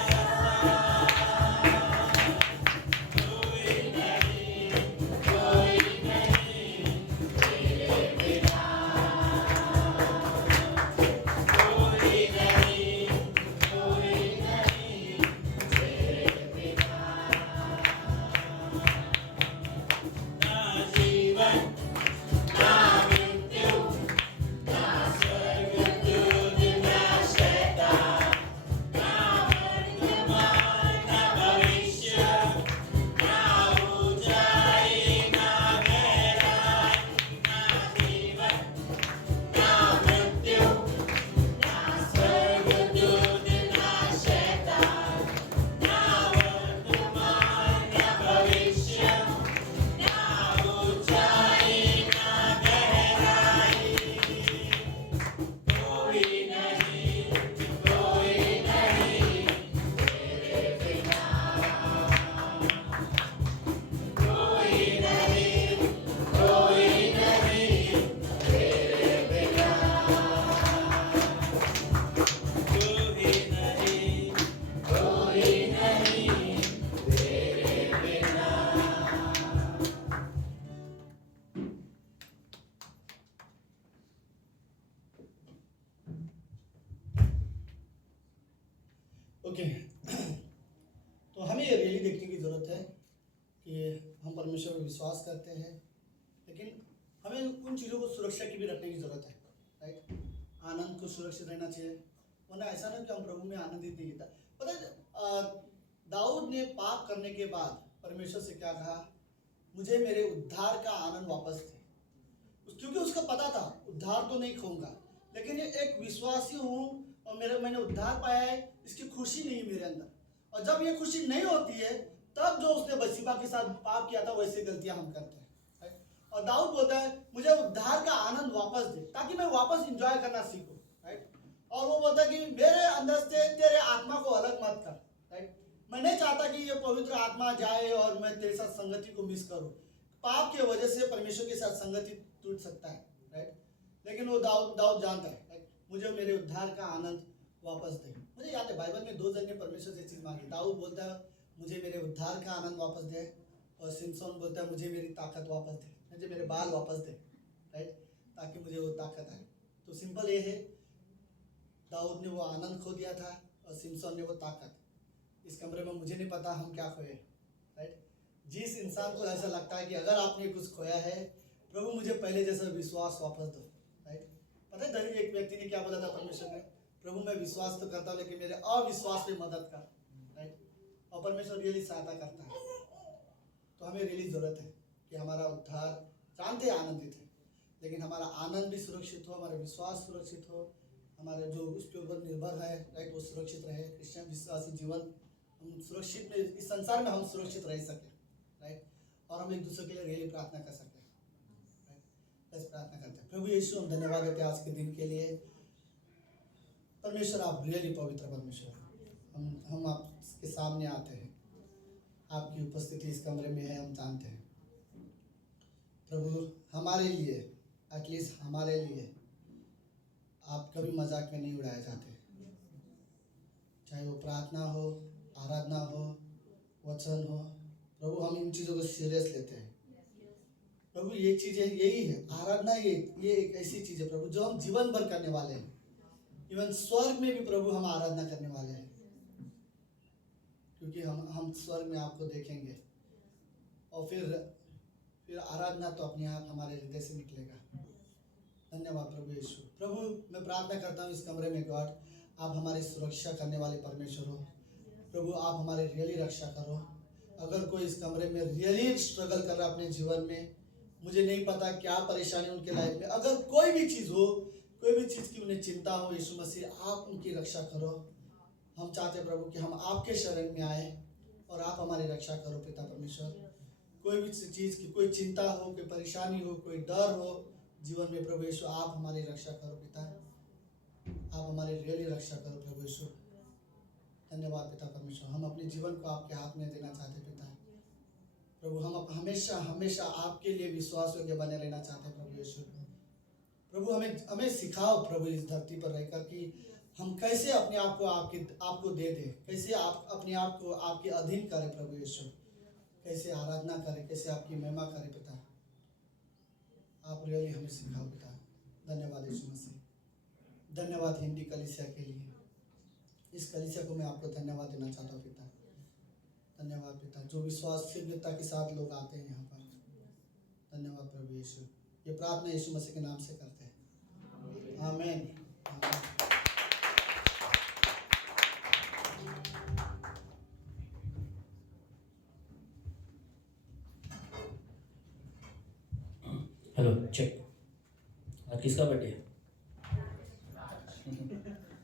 कोई नहीं तेरे बिना, कोई नहीं तेरे बिना। ना जीवन ना मृत्यु, ना स्वर्ग दूत ना शैतान, ना वर्तमान ना भविष्य, ना ऊंचाई ना गहराई, ना जीवन ना मृत्यु, ना स्वर्ग दूत ना शैतान, ना वर्तमान ना भविष्य, ना ऊंचाई ना गहराई, कोई नहीं तेरे बिना, कोई नहीं तेरे बिना, कोई नहीं तेरे बिना। ओके तो हमें ये रियली देखने की ज़रूरत है कि हम परमेश्वर में विश्वास करते हैं, लेकिन हमें उन चीज़ों को सुरक्षा की भी रखने की ज़रूरत है, राइट। आनंद को सुरक्षित रहना चाहिए, वरना ऐसा ना कि हम प्रभु में आनंदित नहीं होता। पता है दाऊद ने पाप करने के बाद परमेश्वर से क्या कहा? मुझे मेरे उद्धार का आनंद वापस दे। क्योंकि उसको पता था उद्धार तो नहीं खोऊंगा, लेकिन ये एक विश्वासी हूँ और मैंने उद्धार पाया है, इसकी खुशी नहीं है मेरे अंदर। और जब ये खुशी नहीं होती है, तब जो उसने बसीबा के साथ पाप किया था वैसे गलतियां हम करते हैं, राइट? और दाऊद बोलता है मुझे उद्धार का आनंद वापस दे, ताकि मैं वापस इंजॉय करना सीखूं, राइट। और वो बोलता है कि मेरे अंदर से तेरे आत्मा को अलग मत कर, राइट। मैं नहीं चाहता कि ये पवित्र आत्मा जाए और मैं तेरे साथ संगति को मिस करूं। पाप की वजह से परमेश्वर के साथ संगति टूट सकता है, राइट। लेकिन वो दाऊद जानता है, राइट, मुझे मेरे उद्धार का आनंद वापस दे। मुझे याद है बाइबल में 2 जन ने परमेश्वर से चीज मांगी। दाऊद बोलता है मुझे मेरे उद्धार का आनंद वापस दे, और सिमसोन बोलता है मुझे मेरी ताकत वापस दे, मुझे मेरे बाल वापस दे, राइट, ताकि मुझे वो ताकत आए। तो सिंपल ये है, दाऊद ने वो आनंद खो दिया था और सिमसोन ने वो ताकत। इस कमरे में मुझे नहीं पता हम क्या खोए, राइट। जिस इंसान को ऐसा लगता है कि अगर आपने कुछ खोया है, प्रभु मुझे पहले जैसा विश्वास वापस दो, राइट। पता है दाऊद एक व्यक्ति ने क्या बोला था परमेश्वर ने? प्रभु मैं विश्वास तो करता हूँ लेकिन मेरे अविश्वास में मदद कर, राइट। और परमेश्वर रियली सहायता करता है। तो हमें रियली जरूरत है कि हमारा उद्धार जानते हैं आनंदित है, लेकिन हमारा आनंद भी सुरक्षित हो, हमारा विश्वास सुरक्षित हो, हमारे जो उसके ऊपर निर्भर है, राइट, वो सुरक्षित रहे। क्रिश्चियन विश्वासी जीवन हम सुरक्षित में, इस संसार में हम सुरक्षित रह सके, राइट, और हम एक दूसरे के लिए रियली प्रार्थना कर सके, राइट। बस प्रार्थना करते हैं। प्रभु यीशु, हम धन्यवाद देते हैं आज के दिन के लिए। परमेश्वर, आप रियली पवित्र परमेश्वर, हम आपके सामने आते हैं, आपकी उपस्थिति इस कमरे में है, हम जानते हैं प्रभु। हमारे लिए, एटलीस्ट हमारे लिए, आप कभी मजाक में नहीं उड़ाए जाते, चाहे वो प्रार्थना हो, आराधना हो, वचन हो। प्रभु, हम इन चीज़ों को सीरियस लेते हैं प्रभु। ये चीज़ें यही है, आराधना ये एक ऐसी चीज़ है प्रभु जो हम जीवन भर करने वाले हैं। इवन स्वर्ग में भी प्रभु हम आराधना करने वाले हैं, क्योंकि हम स्वर्ग में आपको देखेंगे, और फिर आराधना तो अपने आप हमारे हृदय से निकलेगा। धन्यवाद प्रभु यीशु। प्रभु, मैं प्रार्थना करता हूँ इस कमरे में गॉड, आप हमारी सुरक्षा करने वाले परमेश्वर हो प्रभु। आप हमारे रियली रक्षा करो। अगर कोई इस कमरे में रियली स्ट्रगल कर रहा है अपने जीवन में, मुझे नहीं पता क्या परेशानी उनके लाइफ में, अगर कोई भी चीज़ हो, कोई भी चीज़ की उन्हें चिंता हो, यीशु मसीह आप उनकी रक्षा करो। हम चाहते हैं प्रभु कि हम आपके शरण में आए और आप हमारी रक्षा करो पिता परमेश्वर। कोई भी चीज़ की कोई चिंता हो, कोई परेशानी हो, कोई डर हो जीवन में प्रभु यीशु, आप हमारी रक्षा करो पिता, आप हमारी रियली रक्षा करो प्रभु यीशु। धन्यवाद पिता परमेश्वर। हम अपने जीवन को आपके हाथ में देना चाहते हैं पिता प्रभु। हम हमेशा हमेशा आपके लिए विश्वास योग्य बने रहना चाहते हैं प्रभु यीशु। प्रभु, हमें सिखाओ प्रभु इस धरती पर रहकर कि हम कैसे अपने आप को आपको दे दें, कैसे आप अपने आप को आपके अधीन करें प्रभु यीशु, कैसे आराधना करें, कैसे आपकी महिमा करें पिता। आप रियली हमें सिखाओ पिता। धन्यवाद यीशु मसीह। धन्यवाद हिंदी कलीसिया के लिए। इस कलीसिया को मैं आपको धन्यवाद देना चाहता हूँ पिता। धन्यवाद पिता, जो विश्वास योग्यता के साथ लोग आते हैं यहाँ पर। धन्यवाद प्रभु यीशु। ये प्रार्थना यीशु मसीह के नाम से करते हैं, आमीन। Hello, check. आज किसका बर्थडे है?